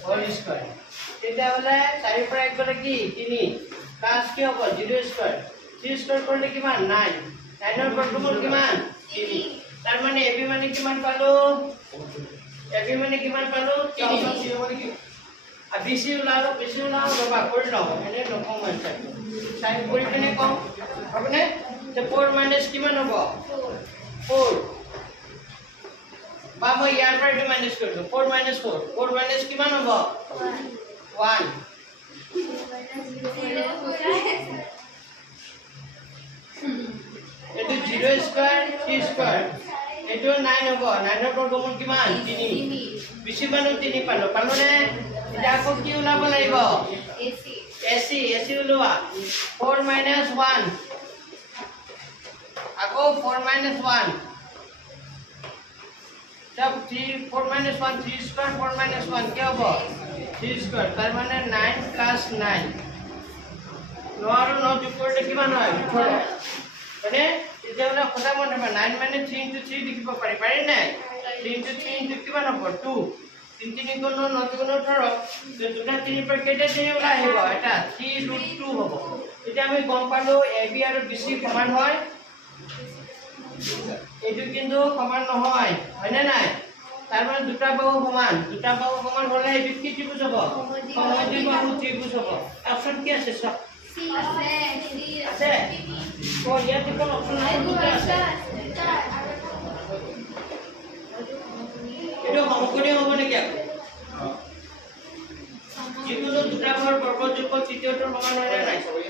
whole square তেতিয়া হলে 4 পৰা 1 গলে কি 3 প্লাস কি হ'ব 0 স্কয়ার 3 স্কয়ার করলে কিমান 9 9 এর বর্গমূল কিমান 3 তার মানে এবি মানে কিমান পালো এবি মানে কিমান পালো 3 আর বিসি উলালো বাবা কৰি লও এনে নকম আছে সাইন কৰি কেনে কম হবে তে 4 মাইনাস কিমান হ'ব 4 বাবা ইয়াৰ পৰা এটা মাইনাস কৰি দিও 4 minus 4 minus কিমান হ'ব 1 এটো 0 স্কয়ার 3 স্কয়ার এটো 9 হ'ব 9 এর বর্গমূল কিমান 3 বেশি মানে 3 পালো নে এটা আকৌ কি ওলাব লাগিব AC ওলোৱা 4 minus 1 আকৌ 4 minus 1 जब 4 minus 1 3 square 4 minus 1 क्या होगा 3 square तार माने 9 plus 9 9 और 9 যোগ করলে কিমান হয় 18 মানে এটা হলো কথা মনে হবে 9 মানে 3 into 3 লিখিব পারি পারি না 3 into 3 into কিমান হ'ব 2 3 3 গুণ 9 গুণ 18 তো দুটা 3 पर কেটে দিয়ে ওলাই আহিব এটা 3√2 হ'ব এটা আমি গম পালো AB আৰু BC সমান হয় এটো কিন্তু সমান নহয় হয় না নাই তার মানে দুটা বাহু সমান হলে এই কি ত্রিভুজ হবে সমদ্বিবাহু ত্রিভুজ হবে অপশন কি আছে সব আছে তো ইয়াতে কোন অপশন নাই দুটা আছে এটো সমকোণী হবে নাকি যিকোনো দুটা বাহুৰ বৰ্গযোগফল তৃতীয়টোৰ সমান হয় না নাই সবই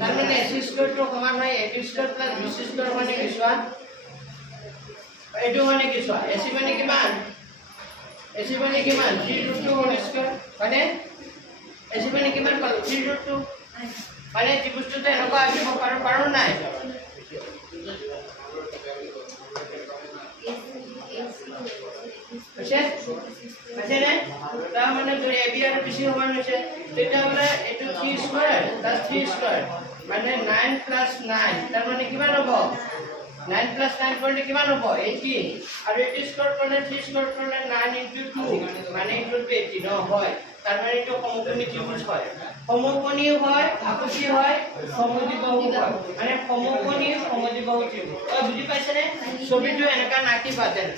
তার মানে AC স্কয়ার তো সমান হয় AB square plus BC square মানে কি সোয়া এটো মানে কি সোয়া AC মানে কিমান 3√2 হোল স্কয়ার মানে AC মানে কিমান পালো 3√2 মানে ত্রিভুজটো এনেকুৱা আহিব পাৰো নাই আছে নে তা মানে যদি AB আর BC সমান হৈছে তেতিয়া হলে এটো 3 স্কয়ার প্লাস 3 স্কয়ার মানে 9 plus 9 তার মানে কিমান হ'ব 9 plus 9 করলে কিমান হ'ব 18 আর 18 স্কয়ার করলে 3 স্কয়ার করলে 9 into 2 মানে ইকুয়াল টু 18 হয় তার মানে এটো সমকোণী ত্রিভুজ হয় সমকোণী হয় আকৌ কি হয় সমদ্বিবাহু হয় মানে সমকোণী সমদ্বিবাহু ত্রিভুজ বুঝি পাইছে নে ছবিটো এনেকা নাকি পাতেন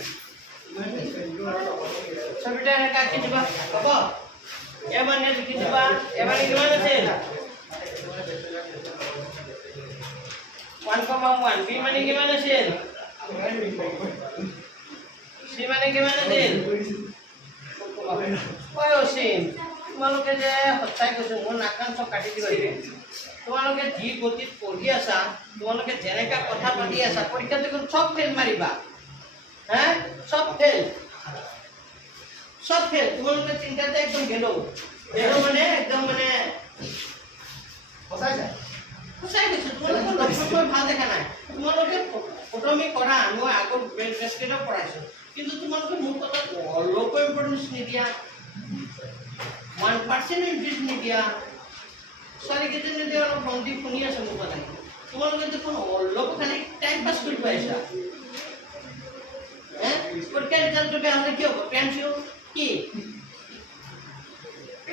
ছবিটা এনেকা আঁকি দিবা হ'ব এ মানে লিখি দিবা এ মানে কিমান আছে 1,1 বি মানে কিমান আছে সি মানে কিমান আছে ওই অসীম তোমালোকে যে হতাই কৈছো মোৰ নাকান সব কাটি দিব তোমালোকে যি গতিত পঢ়ি আছা তোমালোকে যেনেকা কথা পাতি আছা পৰীক্ষাত দেখোন সব ফেল মাৰিবা হ্যাঁ সব ফেল তোমালোকে চিন্তাতে একদম গেল মানে একদম মানে সঁচাই কৈছো তোমালোকে লক্ষ্য ভাল দেখা নাই তোমালোকে ফটোমি কৰা মই আগৰ বেছকেইটা পঢ়াইছো কিন্তু তোমালোকে মোৰ কথা অলপ ইম্পৰ্টেঞ্চ নিদিয়া 1% ইনক্ৰিজ নিদিয়া ছোৱালীকেইজনী যদি অলপ মন দি শুনি আছে মোৰ কথা তোমালোকে দেখোন অলপ খালি টাইম পাছ কৰি পাইছা পৰীক্ষাৰ ৰিজাল্টটো বেয়া হ'লে কি হ'ব পেঞ্চিল কি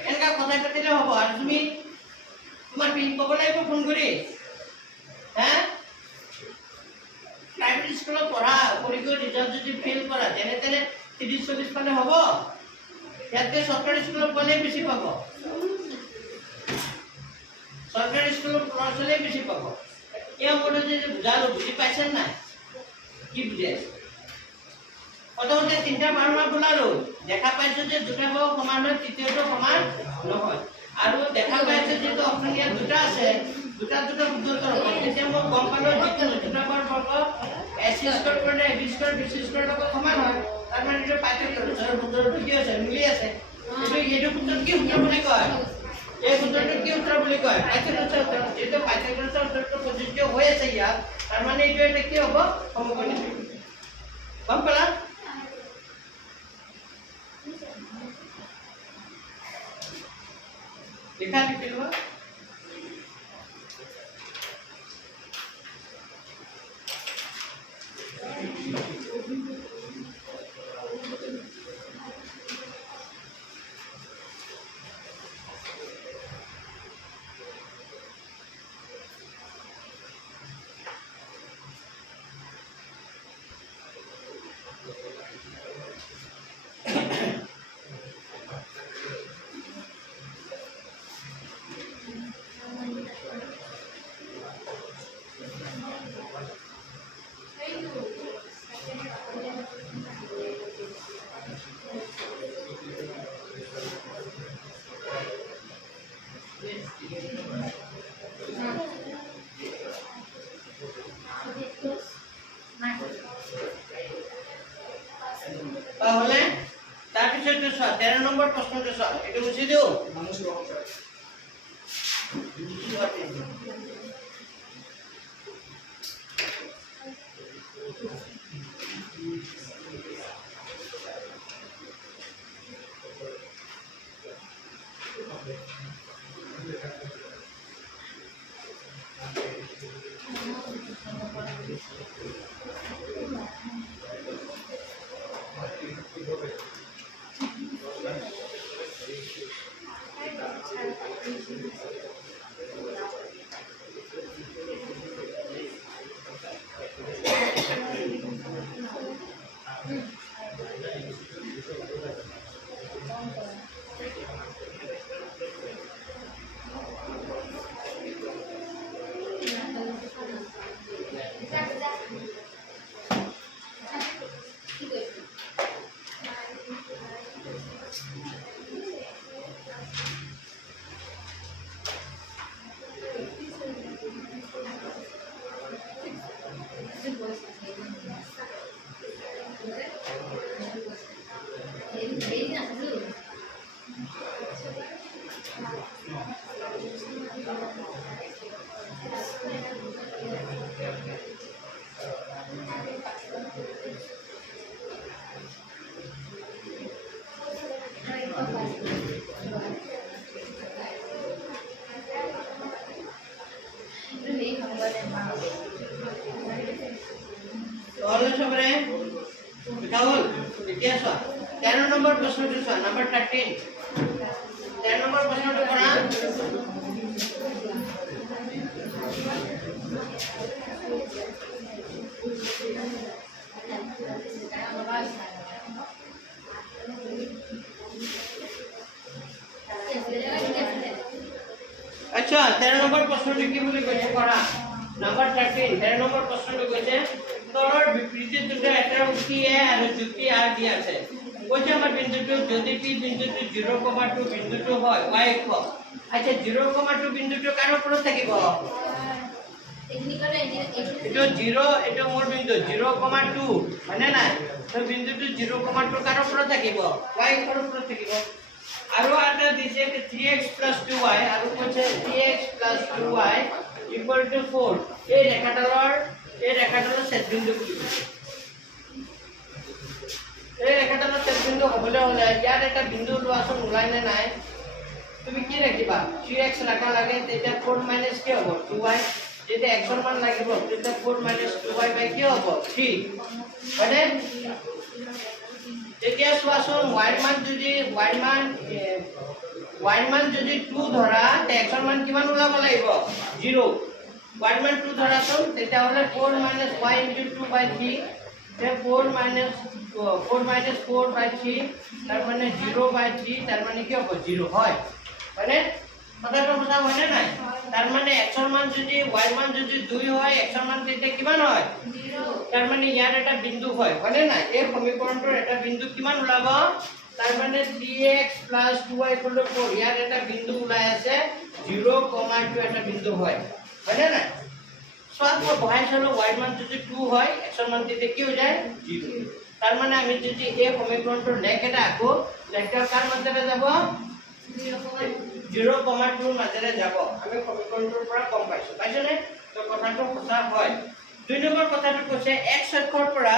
এনেকুৱা কথা পাতিলে হ'ব আৰু তুমি তোমাৰ পিন ক'ব লাগিব ফোন কৰি প্ৰাইভেট স্কুলত পঢ়া কৰি ৰিজাল্ট যদি ফেইল কৰা তেনে তেনে 30-40 পালে হ'ব ইয়াতকৈ চৰকাৰী স্কুলত পঢ়িলে বেছি পাব চৰকাৰী স্কুলত ল'ৰা ছোৱালীয়ে বেছি পাব এয়া মই যে বুজালো বুজি পাইছে নাই কি বুজাই প্ৰথমতে 3টা বাৰমা বোলালো দেখা পাইছো যে 2টা বাৰ সমান হয় 3য়টো সমান নহয় আৰু দেখা পাইছো যে অসমীয়া 2টা আছে 2টা বুদ্ধ কৰক তেতিয়া মই গম পালো যে 2টা বাৰ বৰ্গ AC স্কয়াৰ কৰিলে AB স্কয়াৰ BC স্কয়াৰ লগত সমান হয় তাৰ মানে এটা পাইথাগোৰাছৰ সূত্ৰটো কি আছে মিলি আছে এইটো সূত্ৰত কি সূত্ৰ বুলি কয় এই সূত্ৰটো কি সূত্ৰ বুলি কয় পাইথাগোৰাছৰ সূত্ৰ যেটো পাইথাগোৰাছৰ সূত্ৰটো প্ৰযোজ্য হৈ আছে ইয়াত তাৰ মানে এইটো এটা কি হ'ব সমকোণী গম পালা লিখা লিখিলো তাহলে তাৰপিছত 13 নম্বৰ প্ৰশ্নটো চোৱা এটো বুজি দিও All sobre Raúl, क्या सो 13 नंबर प्रश्न जो सो नंबर 13 13 नंबर प्रश्न तो करा अच्छा 13 नंबर प्रश्न की बोले कइसे करा नंबर 13 नंबर प्रश्न तो कइसे तলৰ বিপৰীতে দুটা এটা উক্তি এ আৰু যুক্তি আৰ দিয়া আছে কৈছে আমাৰ বিন্দুটো যদি পি বিন্দুটো 0,2 বিন্দুটো হয় y একক আচ্ছা 0,2 বিন্দুটো কার ওপৰত থাকিব এটো 0 এটো মোৰ বিন্দু 0,2 মানে না তো বিন্দুটো 0,2 কাৰ ওপৰত থাকিব y একৰ ওপৰত থাকিব আৰু এটা দিছে যে 3x + 2y আৰু কৈছে 3x + 2y = 4 এই ৰেখাডালৰ ছেদ বিন্দু বুলি কৈছে এই ৰেখাডালৰ ছেদ বিন্দু হ'বলৈ হ'লে ইয়াত এটা বিন্দু লোৱাচোন ওলাই নে নাই তুমি কি ৰাখিবা 3x ৰাখা লাগে তেতিয়া 4 মাইনাস কি হ'ব 2y যেতিয়া x ৰ মান লাগিব তেতিয়া 4 মাইনাস 2y বাই কি হ'ব 3 মানে তেতিয়া চোৱাচোন y মান যদি 2 ধৰা তে x ৰ মান কিমান ওলাব লাগিব 0 y মান 2 ধৰাচোন তেতিয়া হ'লে 4 মাইনাস y * 2 বাই 3 তে 4 মাইনাস 4 বাই 3 তাৰ মানে 0 বাই 3 তাৰ মানে কি হ'ব 0 হয় মানে কথাটো বুজা হয়নে নাই তাৰ মানে x ৰ মান যদি y মান যদি 2 হয় x ৰ মান তেতিয়া কিমান হয় 0 তাৰ মানে ইয়াৰ এটা বিন্দু হয় হয়নে নাই এই সমীকৰণটোৰ এটা বিন্দু কিমান ওলাব তাৰ মানে 3x + 2y = 4 ইয়াৰ এটা বিন্দু ওলাই আছে 0, 2 এটা বিন্দু হয় হয়নে নাই সব বহাই চালো y মান যদি 2 হয় x ৰ মান তেতিয়া কি হৈ যায় 0 তাৰ মানে আমি যদি এই সমীকৰণটোৰ লেখ এটা আকো লেখটো কাৰ মাজেৰে যাব 0,2 মাজেৰে যাব আমি সমীকৰণটোৰ পৰা গম পাইছনে তো কথাটো সঁচা হয় দুই নম্বৰ কথাটো কৈছে x অক্ষৰ পৰা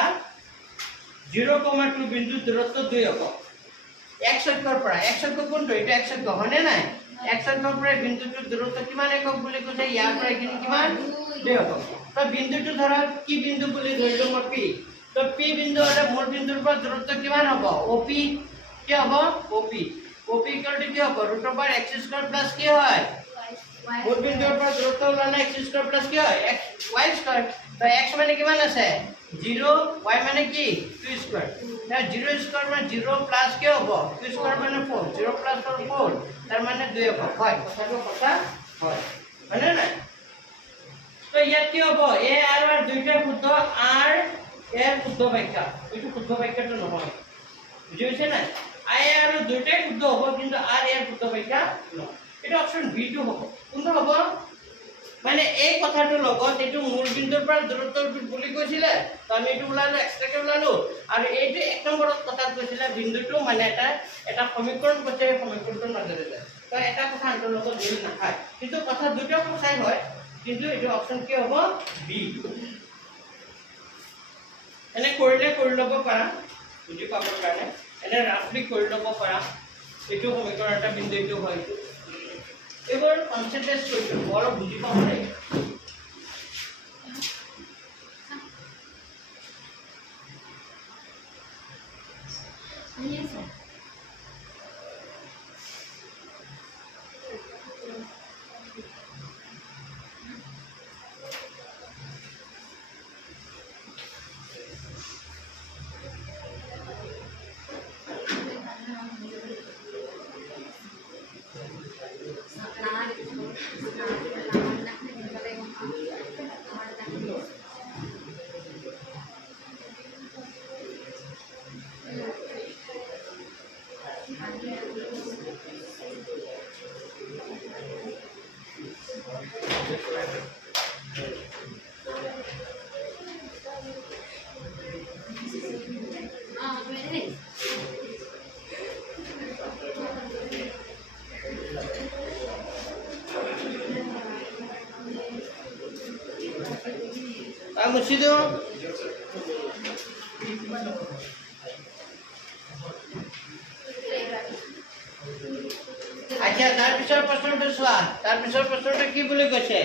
0,2 বিন্দু দূৰত্ব 2 হ'ব x অক্ষৰ পৰা x অক্ষ কোনটো এটা x অক্ষ হয়নে নাই x অক্ষৰ পৰা বিন্দুটোৰ দূৰত্ব কিমান একক বুলি কৈছে ইয়াৰ পৰা এখিনি কিমান 2 হ'ব তো বিন্দুটো ধৰা কি বিন্দু বুলি ধৰিলো মই p তো p বিন্দু হলে মূল বিন্দুৰ পৰা দূৰত্ব কিমান হ'ব op কি হ'ব op op = কি হ'ব √x² + কি হয় মূল বিন্দুৰ পৰা দূৰত্ব ওলালে x² + কি হয় y² তো x মানে কিমান আছে 0 y মানে কি 2² না 0² মানে 0 + কি হ'ব 2² মানে 4 0 + 4 তাৰ মানে 2 হ'ব হয় কথাটো কথা হয় হয়নে নাই তো ইয়াত কি হ'ব a আৰু r দুইটা শুদ্ধ r এর শুদ্ধ ব্যাখ্যা এইটো শুদ্ধ ব্যাখ্যাটো নহয় বুজি হৈছে নাই i আৰু দুইটাই শুদ্ধ হ'ব কিন্তু r এর শুদ্ধ ব্যাখ্যা নহয় এটা অপশন বি টো হ'ব কোনটো হ'ব মানে এই কথাটো লগত এটো মূল বিন্দুৰ পৰা দূৰত্ব বুলি কৈছিলে তো আমি এটো উলালো এক্সট্ৰাকে উলালো আৰু এইটো এক নম্বৰত কথা কৈছিলে বিন্দুটো মানে এটা সমীকৰণ কৈছে সমীকৰণটো নজৰে যায় তো এটা কথা আনটো লগত মিল নাখায় কিন্তু কথা দুটো সঁচাই হয় কিন্তু এটো অপশন কি হ'ব বি এনে কৰিলে কৰি ল'ব পাৰা বুজি পাবৰ কাৰণে এনে ৰাফলি কৰি ল'ব পাৰা এইটো সমীকৰণ এটা বিন্দু এইটো হয় এবাৰ কনসেন্ট্ৰেট কৰিছো বৰ বুজি পাব লাগে Yes, sir. মুছি দিও আচ্ছা তাৰ পিছৰ প্ৰশ্নটো চোৱা তাৰ পিছৰ প্ৰশ্নটো কি বুলি কৈছে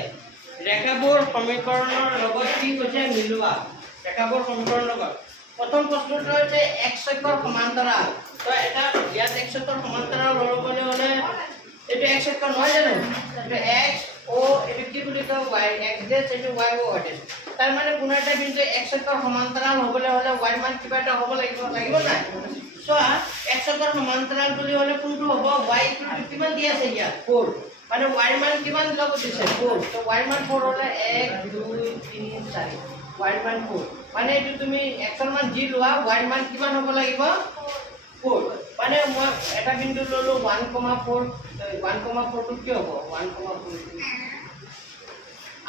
ৰেখাবোৰ সমীকৰণৰ লগত কি কৈছে মিলোৱা ৰেখাবোৰ সমীকৰণৰ লগত প্ৰথম প্ৰশ্নটো হৈছে x অক্ষৰ সমান্তৰাল তো এটা ইয়াত x অক্ষৰ সমান্তৰাল হ'বলৈ হ'লে এটো x অক্ষ নহয় জানো এটো x o এটো কি বুলি কয় y x ডেশ এটো y o ডেশ তাৰ মানে কোনো এটা বিন্দু x অক্ষৰ সমান্তৰাল হ'বলৈ হ'লে y মান কিবা এটা হ'ব লাগিব নাই চোৱা x অক্ষৰ সমান্তৰাল বুলি হ'লে কোনটো হ'ব y = কিমান দি আছে ইয়াত 4 মানে y মান কিমান ল'ব দিছে 4 তো y মান 4 হ'লে 1 2 3 4 y মান 4 মানে এটো তুমি x ৰ মান যি লোৱা y মান কিমান হ'ব লাগিব 4 মানে মই এটা বিন্দু ললো 1,4 1,4 টো কি হ'ব 1,4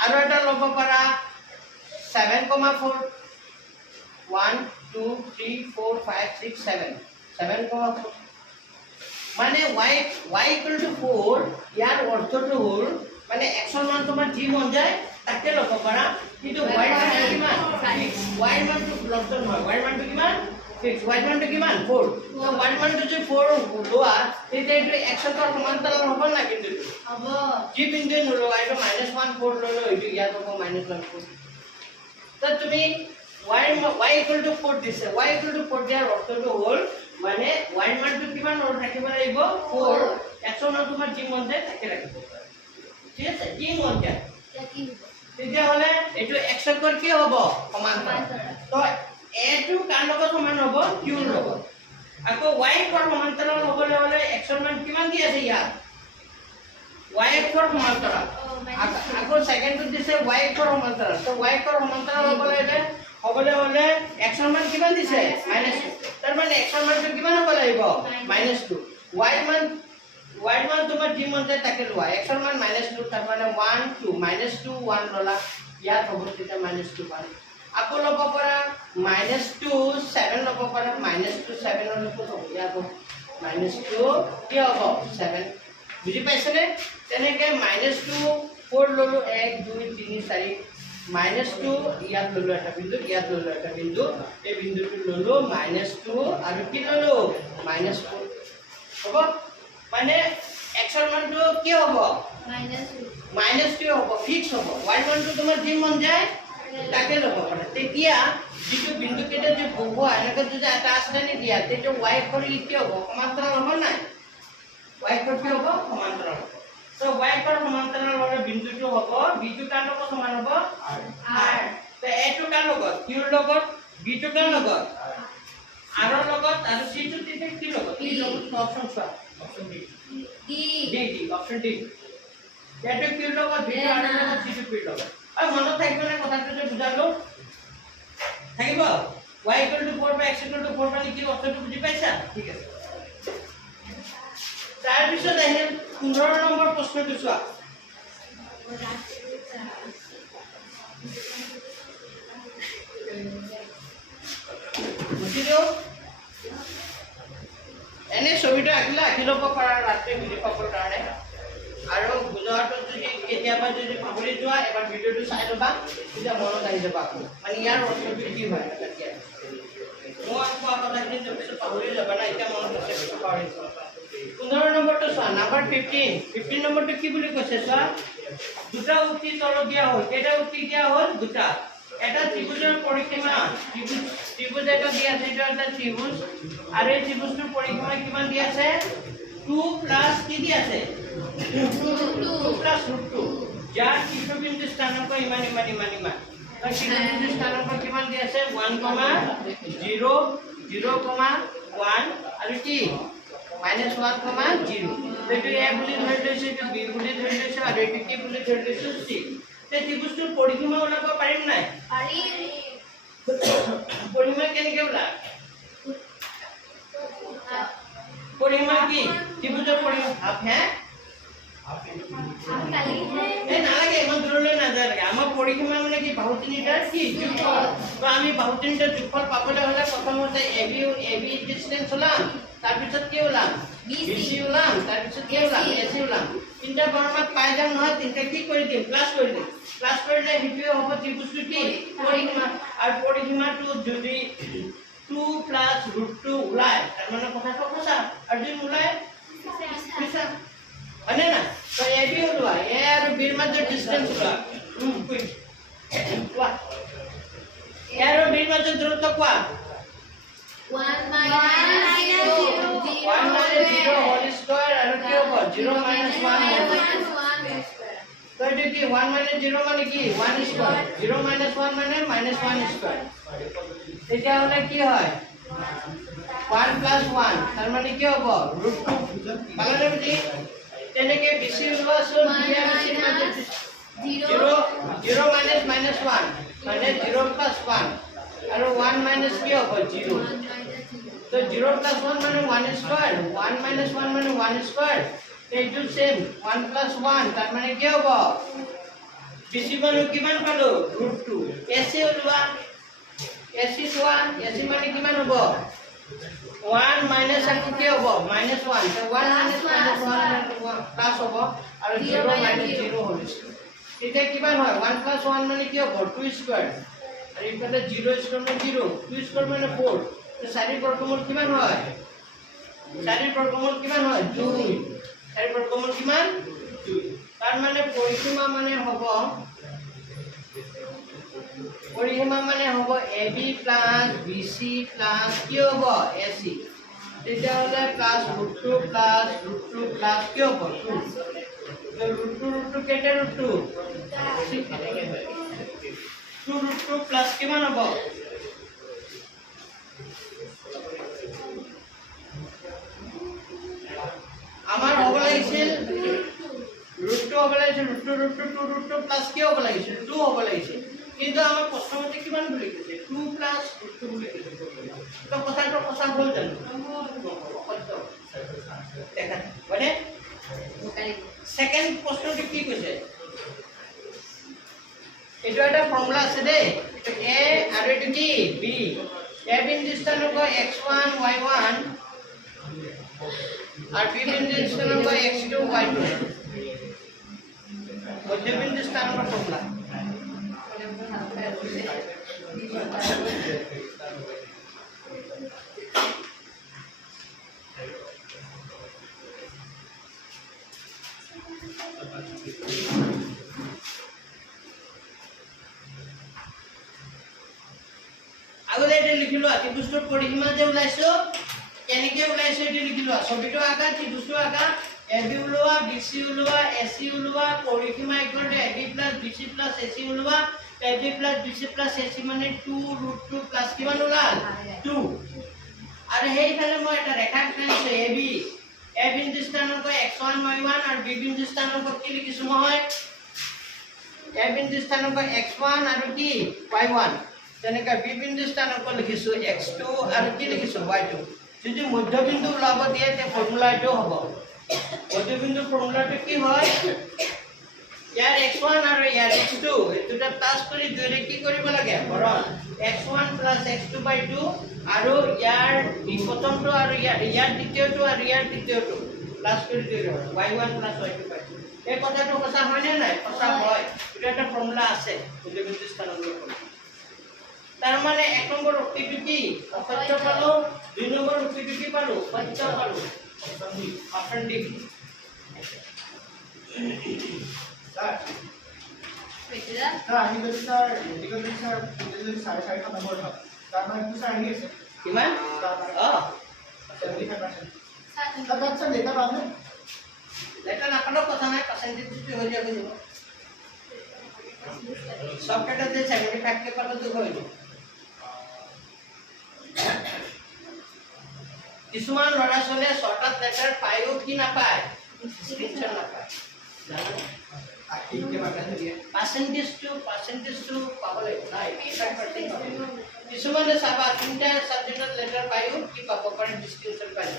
আৰু এটা ল'ব পাৰা 7,4 1 2 3 4 5 6 7 7,4 মানে y = 4 ইয়াৰ অৰ্থটো হ'ল মানে x ৰ মান তোমাৰ যি মন যায় তাকে ল'ব পাৰা কিন্তু y মান কিমান y মানটো ব্লকটো নহয় y মানটো কিমান ফিক্স y মানটো কিমান 4 তো y মানটো যে 4 লোৱা তেতিয়া এইটো x অক্ষৰ সমান্তৰাল হ'ব না কিন্তু হ'ব যি বিন্দুৱে নোলোৱা এইটো -1 4 ললো এইটো ইয়াত হ'ব -1 4 তো তুমি y equal to 4 দিছে y equal to 4 দিয়াৰ অৰ্থটো হ'ল মানে y মানটো কিমান হ'ল থাকিব লাগিব 4 x মান তোমাৰ যি মন যায় তাকে ৰাখিব ঠিক আছে যি মন যায় কি হ'ব তেতিয়া হলে এইটো x অক্ষৰ কি হ'ব সমান্তৰাল তো a টো কাৰ লগত সমান হ'ব q ৰ লগত আকৌ y অক্ষৰ সমান্তৰাল হ'বলৈ হলে x ৰ মান কিমান দি আছে ইয়াত y অক্ষৰ সমান্তৰাল আকৌ সেকেন্ডটো দিছে y অক্ষৰ সমান্তৰাল তো y অক্ষৰ সমান্তৰাল হ'বলৈ হলে x ৰ মান কিমান দিছে -2 তাৰ মানে x ৰ মানটো কিমান হ'ব লাগিব -2 y মান তোমাৰ যি মন যায় তাকে লোৱা x ৰ মান -2 তাৰ মানে 1 2 -2 1 ললা ইয়াত হ'ব তেতিয়া -2 পালে আকৌ ল'ব পৰা -2 7 ল'ব পৰা -2 7 ল'লে ক'ত হ'ব ইয়াত হ'ব -2 কি হ'ব 7 বুজি পাইছনে তেনেকে -2 4 ল'লো 1 2 3 4 -2 ইয়াত ল'লো এটা বিন্দু ইয়াত ল'লো এটা বিন্দু এই বিন্দুটো ল'লো -2 আৰু কি ল'লো -4 হ'ব মানে x ৰ মানটো কি হ'ব -2 হ'ব ফিক্স হ'ব y মানটো তোমাৰ যি মন যায় তাকে ল'ব পাৰা তেতিয়া যিটো বিন্দু কেইটা যে বহুৱা এনেকৈ যদি এটা আচৰণি দিয়া তেতিয়া y অক্ষৰ কি হ'ব সমান্তৰাল হ'ব নাই y অক্ষৰ কি হ'ব সমান্তৰাল হ'ব তো y অক্ষৰ সমান্তৰাল হ'লে বিন্দুটো হ'ব b টো কাৰ লগত সমান হ'ব r তো a টো কাৰ লগত q ৰ লগত b টো কাৰ লগত r ৰ লগত আৰু c টো তেতিয়া কি লগত e লগত অপচন চোৱা option d option d a টো q ৰ লগত b টো r ৰ লগত c টো p ৰ লগত আৰু মনত থাকিব না কথাটো যে বুজালো থাকিব y = 4 বা x = 4 মানে কি অৰ্থটো বুজি পাইছা ঠিক আছে তাৰ পিছত আহিল 15 নম্বৰ প্ৰশ্নটো চোৱা বুজিলো এনে ছবিটো আঁকিলা আঁকি ল'ব পাৰা ৰাতি বুজি পাবৰ কাৰণে আৰু বুজাটো যদি কেতিয়াবা যদি পাহৰি যোৱা এবাৰ ভিডিওটো চাই ল'বা তেতিয়া মনত আহি যাব মানে ইয়াৰ অৰ্থটো কি হয় তেতিয়া মই কোৱা কথাখিনি পিছত পাহৰি যাবা না এতিয়া মনত আছে পিছত পাহৰি যোৱা 15 নম্বৰটো চোৱা নাম্বাৰ 15 নম্বৰটো কি বুলি কৈছে চোৱা দুটা উক্তি তলত দিয়া হ'ল কেইটা উক্তি দিয়া হ'ল দুটা এটা ত্ৰিভুজৰ পৰিসীমা ত্ৰিভুজ এটা দিয়া আছে এটা ত্ৰিভুজ আৰু এই ত্ৰিভুজটোৰ পৰিসীমা কিমান দিয়া আছে 2 প্লাস কি দিয়া আছে 2 প্লাস √2 যাৰ শীৰ্ষবিন্দু স্থানাংক ইমান তাৰ শীৰ্ষবিন্দু স্থানাংক কিমান দিয়া আছে 1, 0, 0, 1 আৰু কি -1, 0 এইটো a বুলি ধৰি লৈছে এইটো b বুলি ধৰি লৈছে আৰু এইটো কি বুলি ধৰি লৈছে c তে ত্ৰিভুজটোৰ পৰিসীমা ওলাব পাৰিম নাই পৰিসীমা কেনেকৈ ওলাব পৰিসীমা কি ত্ৰিভুজৰ পৰিসীমা হাফ হে এই নালাগে ইমান দূৰলৈ নাযায় লাগে আমাৰ পৰিসীমা মানে কি বাহু তিনিটাৰ কি যোগফল তো আমি বাহু তিনিটাৰ যোগফল পাবলৈ হ'লে প্ৰথমতে ab ডিসটেন্স ওলাম তাৰ পিছত কি ওলাম bc ওলাম তাৰ পিছত কি ওলাম ac ওলাম তিনটা বৰ্গত পাই যাম নহয় তিনটা কি কৰি দিম প্লাস কৰিলে হেতুৱে হ'ব ত্ৰিভুজটো কি পৰিসীমা আৰু পৰিসীমাটো যদি 2 প্লাস √2 ওলাই তাৰ মানে কথাটো সঁচা আৰু যদি ওলাই পিছা মানে না তো ab ওলোৱা a আৰু b ৰ মাজৰ ডিসটেন্স ওলোৱা কোৱা a আৰু b ৰ মাজৰ দূৰত্ব কোৱা 1 - 0 হোল স্কয়াৰ আৰু কি হ'ব 0 - 1 তো এটো কি 1 - 0 মানে কি 1 স্কয়ার 0 - 1 মানে -1 স্কয়ার এটা হলে কি হয় 1 + 1 তার মানে কি হ'ব √2 পালালে বুজি তেনেকে বেছি ওলাছোন b আৰু c ৰ মাজত 0 - -1 মানে 0 + 1 আৰু 1 - কি হ'ব 0 तो 0 + 1 মানে 1 স্কয়ার 1 - 1 মানে 1 স্কয়ার এইটো সেম 1 + 1 তার মানে কি হ'ব বেছি মানে কিমান পালো √2 ac ওলোৱা ac চোৱা ac মানে কিমান হ'ব 1 - আকৌ কি হ'ব -1 তো 1 - 1 প্লাস হ'ব আৰু 0 - 0 হ'ল এটা কিমান হয় 1 + 1 মানে কি হ'ব 2 স্কয়ার আৰু ইফালে 0 স্কয়াৰ মানে 0 2 স্কয়াৰ মানে 4 তো 4 বৰ্গমূল কিমান হয় 4 বৰ্গমূল কিমান হয় 2 4 বৰ্গমূল কিমান 2 তাৰ মানে পৰিসীমা মানে হ'ব AB plus BC plus কি হ'ব AC তেতিয়াহ'লে প্লাস √2 প্লাস √2 প্লাস কি হ'ব 2 √2 কেইটা √2 2 √2 প্লাস কিমান হ'ব আমাৰ হ'ব লাগিছিল √2 হ'ব লাগিছিল √2 প্লাস কি হ'ব লাগিছিল 2 হ'ব লাগিছিল কিন্তু আমাৰ প্ৰশ্নমতে কিমান বুলি কৈছে 2 প্লাস √2 বুলি কৈছে তো কথাটো কথা হ'ল জানো সত্য দেখা মানে সেকেন্ড প্ৰশ্নটো কি কৈছে এইটো এটা ফৰ্মুলা আছে দেই এটো a আৰু এটো কি b a বিন্দু স্থানাংক x1 y1 আর b বিন্দু স্থানাঙ্ক x2 y2 মধ্য বিন্দু স্থানাঙ্ক ফর্মুলা আগলে এটা লিখিলো ত্ৰিভুজৰ পৰিসীমা যে ওলাইছো কেনেকে ওলাইছে এটো লিখিলো ছবিটো আকা ত্ৰিভুজটো আকা AB ওলোৱা BC ওলোৱা AC ওলোৱা পৰিসীমা equal to AB + BC + AC ওলোৱা AB + BC + AC মানে 2 √2 প্লাস কিমান ওলাল 2 আৰু হেইফালে মই এটা ৰেখা আঁকিছো AB A বিন্দু স্থানাঙ্ক x1 y1 আৰু B বিন্দু স্থানাঙ্ক কি লিখিছো মই A বিন্দু স্থানাঙ্ক x1 আৰু কি y1 তেনেকা B বিন্দু স্থানাঙ্ক লিখিছো x2 আৰু কি লিখিছো y2 যদি মধ্যবিন্দু ওলাব দিয়ে তে ফৰ্মুলাটো হ'ব মধ্যবিন্দু ফৰ্মুলাটো কি হয় ইয়াৰ x1 আৰু ইয়াৰ x2 এই দুটা প্লাস কৰি দুইৰে কি কৰিব লাগে হৰণ x1 + x2/2 আৰু ইয়াৰ প্ৰথমটো আৰু ইয়াৰ দ্বিতীয়টো আৰু ইয়াৰ তৃতীয়টো প্লাস কৰি দুইৰে y1 + y2/2 এই কথাটো কথা হয় নে নাই কথা হয় এটা এটা ফৰ্মুলা আছে মধ্যবিন্দু স্থানাঙ্কৰ ফৰ্মুলা তার মানে এক নম্বর উক্তিটো কি অসত্য পালো দুই নম্বর উক্তিটো কি পালো সত্য পালো অপশন ডি স্যার বেটা স্যার আমি যদি স্যার ইন্টিগ্রেল স্যার যদি 4.5 নম্বর হয় তার মানে কি স্যার আগে আছে কিমান 75% আচ্ছা লেখা পাবেন লেটা না পালো কথা নাই পার্সেন্টেজ হয়ে যাবে সবকটাতে 75 কে পালো তো হইলো কিছুমান লৰা ছোৱালীয়ে শৰ্টকাট লেটাৰ পায়ো কি নাপায় স্ক্ৰিনশ্বট নাপায় জানা আকিকে বাগান দিয়ে পাৰ্সেন্টেজ টু পাব লাগিব নাই 85% কিছুমানে চাবা তিনটা সাবজেক্টত লেটাৰ পায়ো কি পাব পাৰে স্ক্ৰিনশ্বট পায়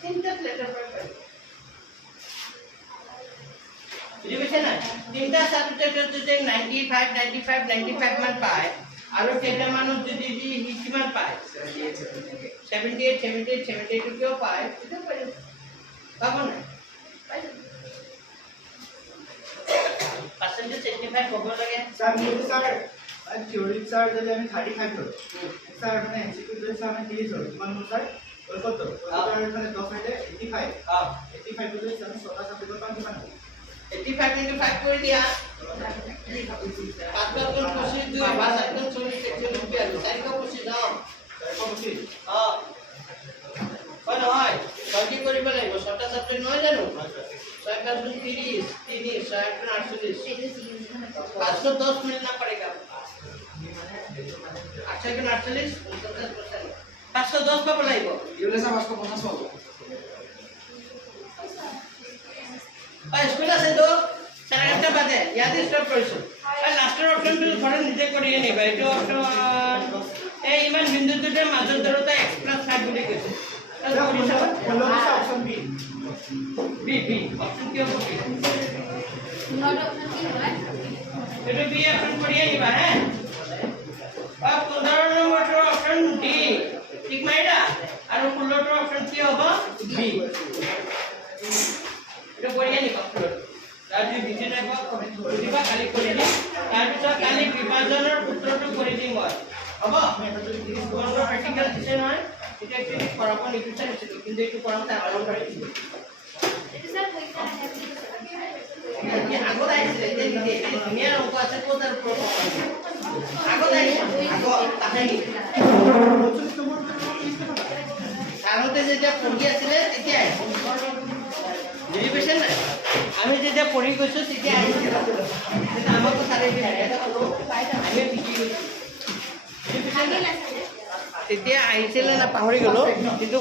তিনটা লেটাৰ পায় বুঝি পাইছে না তিনটা সাবজেক্টত যদি 95 মান পায় আৰু কেইটা মানুহ যদি কিমান পায় 78 কিয় পায় এটা পায় পাব না পার্সেন্টেজ 85 হ'ব লাগে স্যার যদি স্যার থিওরি স্যার যদি আমি 35 ধরি স্যার মানে এমসিকিউ যদি স্যার আমি 30 ধরি মানে স্যার ওই কত ওই মানে 10 হইলে 85 হ্যাঁ 85 যদি আমি 6টা সাবজেক্ট পাম কিমান হবে 85 into 5 করে দিয়া 5 টা কোন খুশি 2 ভাগ একদম 40 41 চাই কো খুশি দাও তারপর বুঝি হ্যাঁ কোন হয় সহজি কৰিব লাগিব 6টা সাবজেক্ট নহয় জানো 6 + 30 30 6 + 48 510 मिलना पड़ेगा 8 × 48 49% 510 পাব লাগিব ইউলে স্যার 550 পাবো স্কুল আছে তো সাড়ে 8টা বাজে ইয়াতে স্টপ কৰিছো লাস্টেৰ অপশনটো ঘৰে নিজে কৰিয়ে নিবা এইটো অপশন এই ইমান বিন্দু দুটাৰ মাজৰ দূৰত্ব x + 5 বুলি কৈছে হলো অপশন বি বি অপশন কি হ'ব বি নট অপশন কি হয় এইটো বি অপশন কৰিয়ে নিবা হে 15 নম্বৰটো অপশন ডি ঠিক মাইৰা আৰু 16টো অপশন কি হ'ব বি এটা কৰিয়ে নিবা আজি বিজি নাই দিবা কালি কৰি দিম তাৰ পিছত কালি বিভাজনৰ সূত্ৰটো কৰি দিম মই হ'ব আমি এটা যদি 30 কৰোঁ তোমালোকৰ প্ৰেক্টিকেল দিছে নহয় তেতিয়া একচুৱেলি কৰাব নিবিচাৰিছিলোঁ কিন্তু এইটো কৰাওঁতে আৰম্ভ কৰিছিলোঁ এইটো স্যাৰ পৰীক্ষা আহে বুলি কৈছে। আগত আহিছিলে এতিয়া নিদিয়ে এই ধুনীয়া অংক আছে ক'ত আৰু প্ৰশ্ন আগত আহিছিলে আগত আহে আগতে যেতিয়া পঢ়ি আছিলে তেতিয়া বুজি পাইছে নাই আমি যেতিয়া পঢ়ি গৈছোঁ তেতিয়া আহিছিলে তেতিয়া আমাকো চাৰে আমি শিকি গৈছোঁ আহিল আছে তেতিয়া আহিছিলে না পাহৰি গ'লো কিন্তু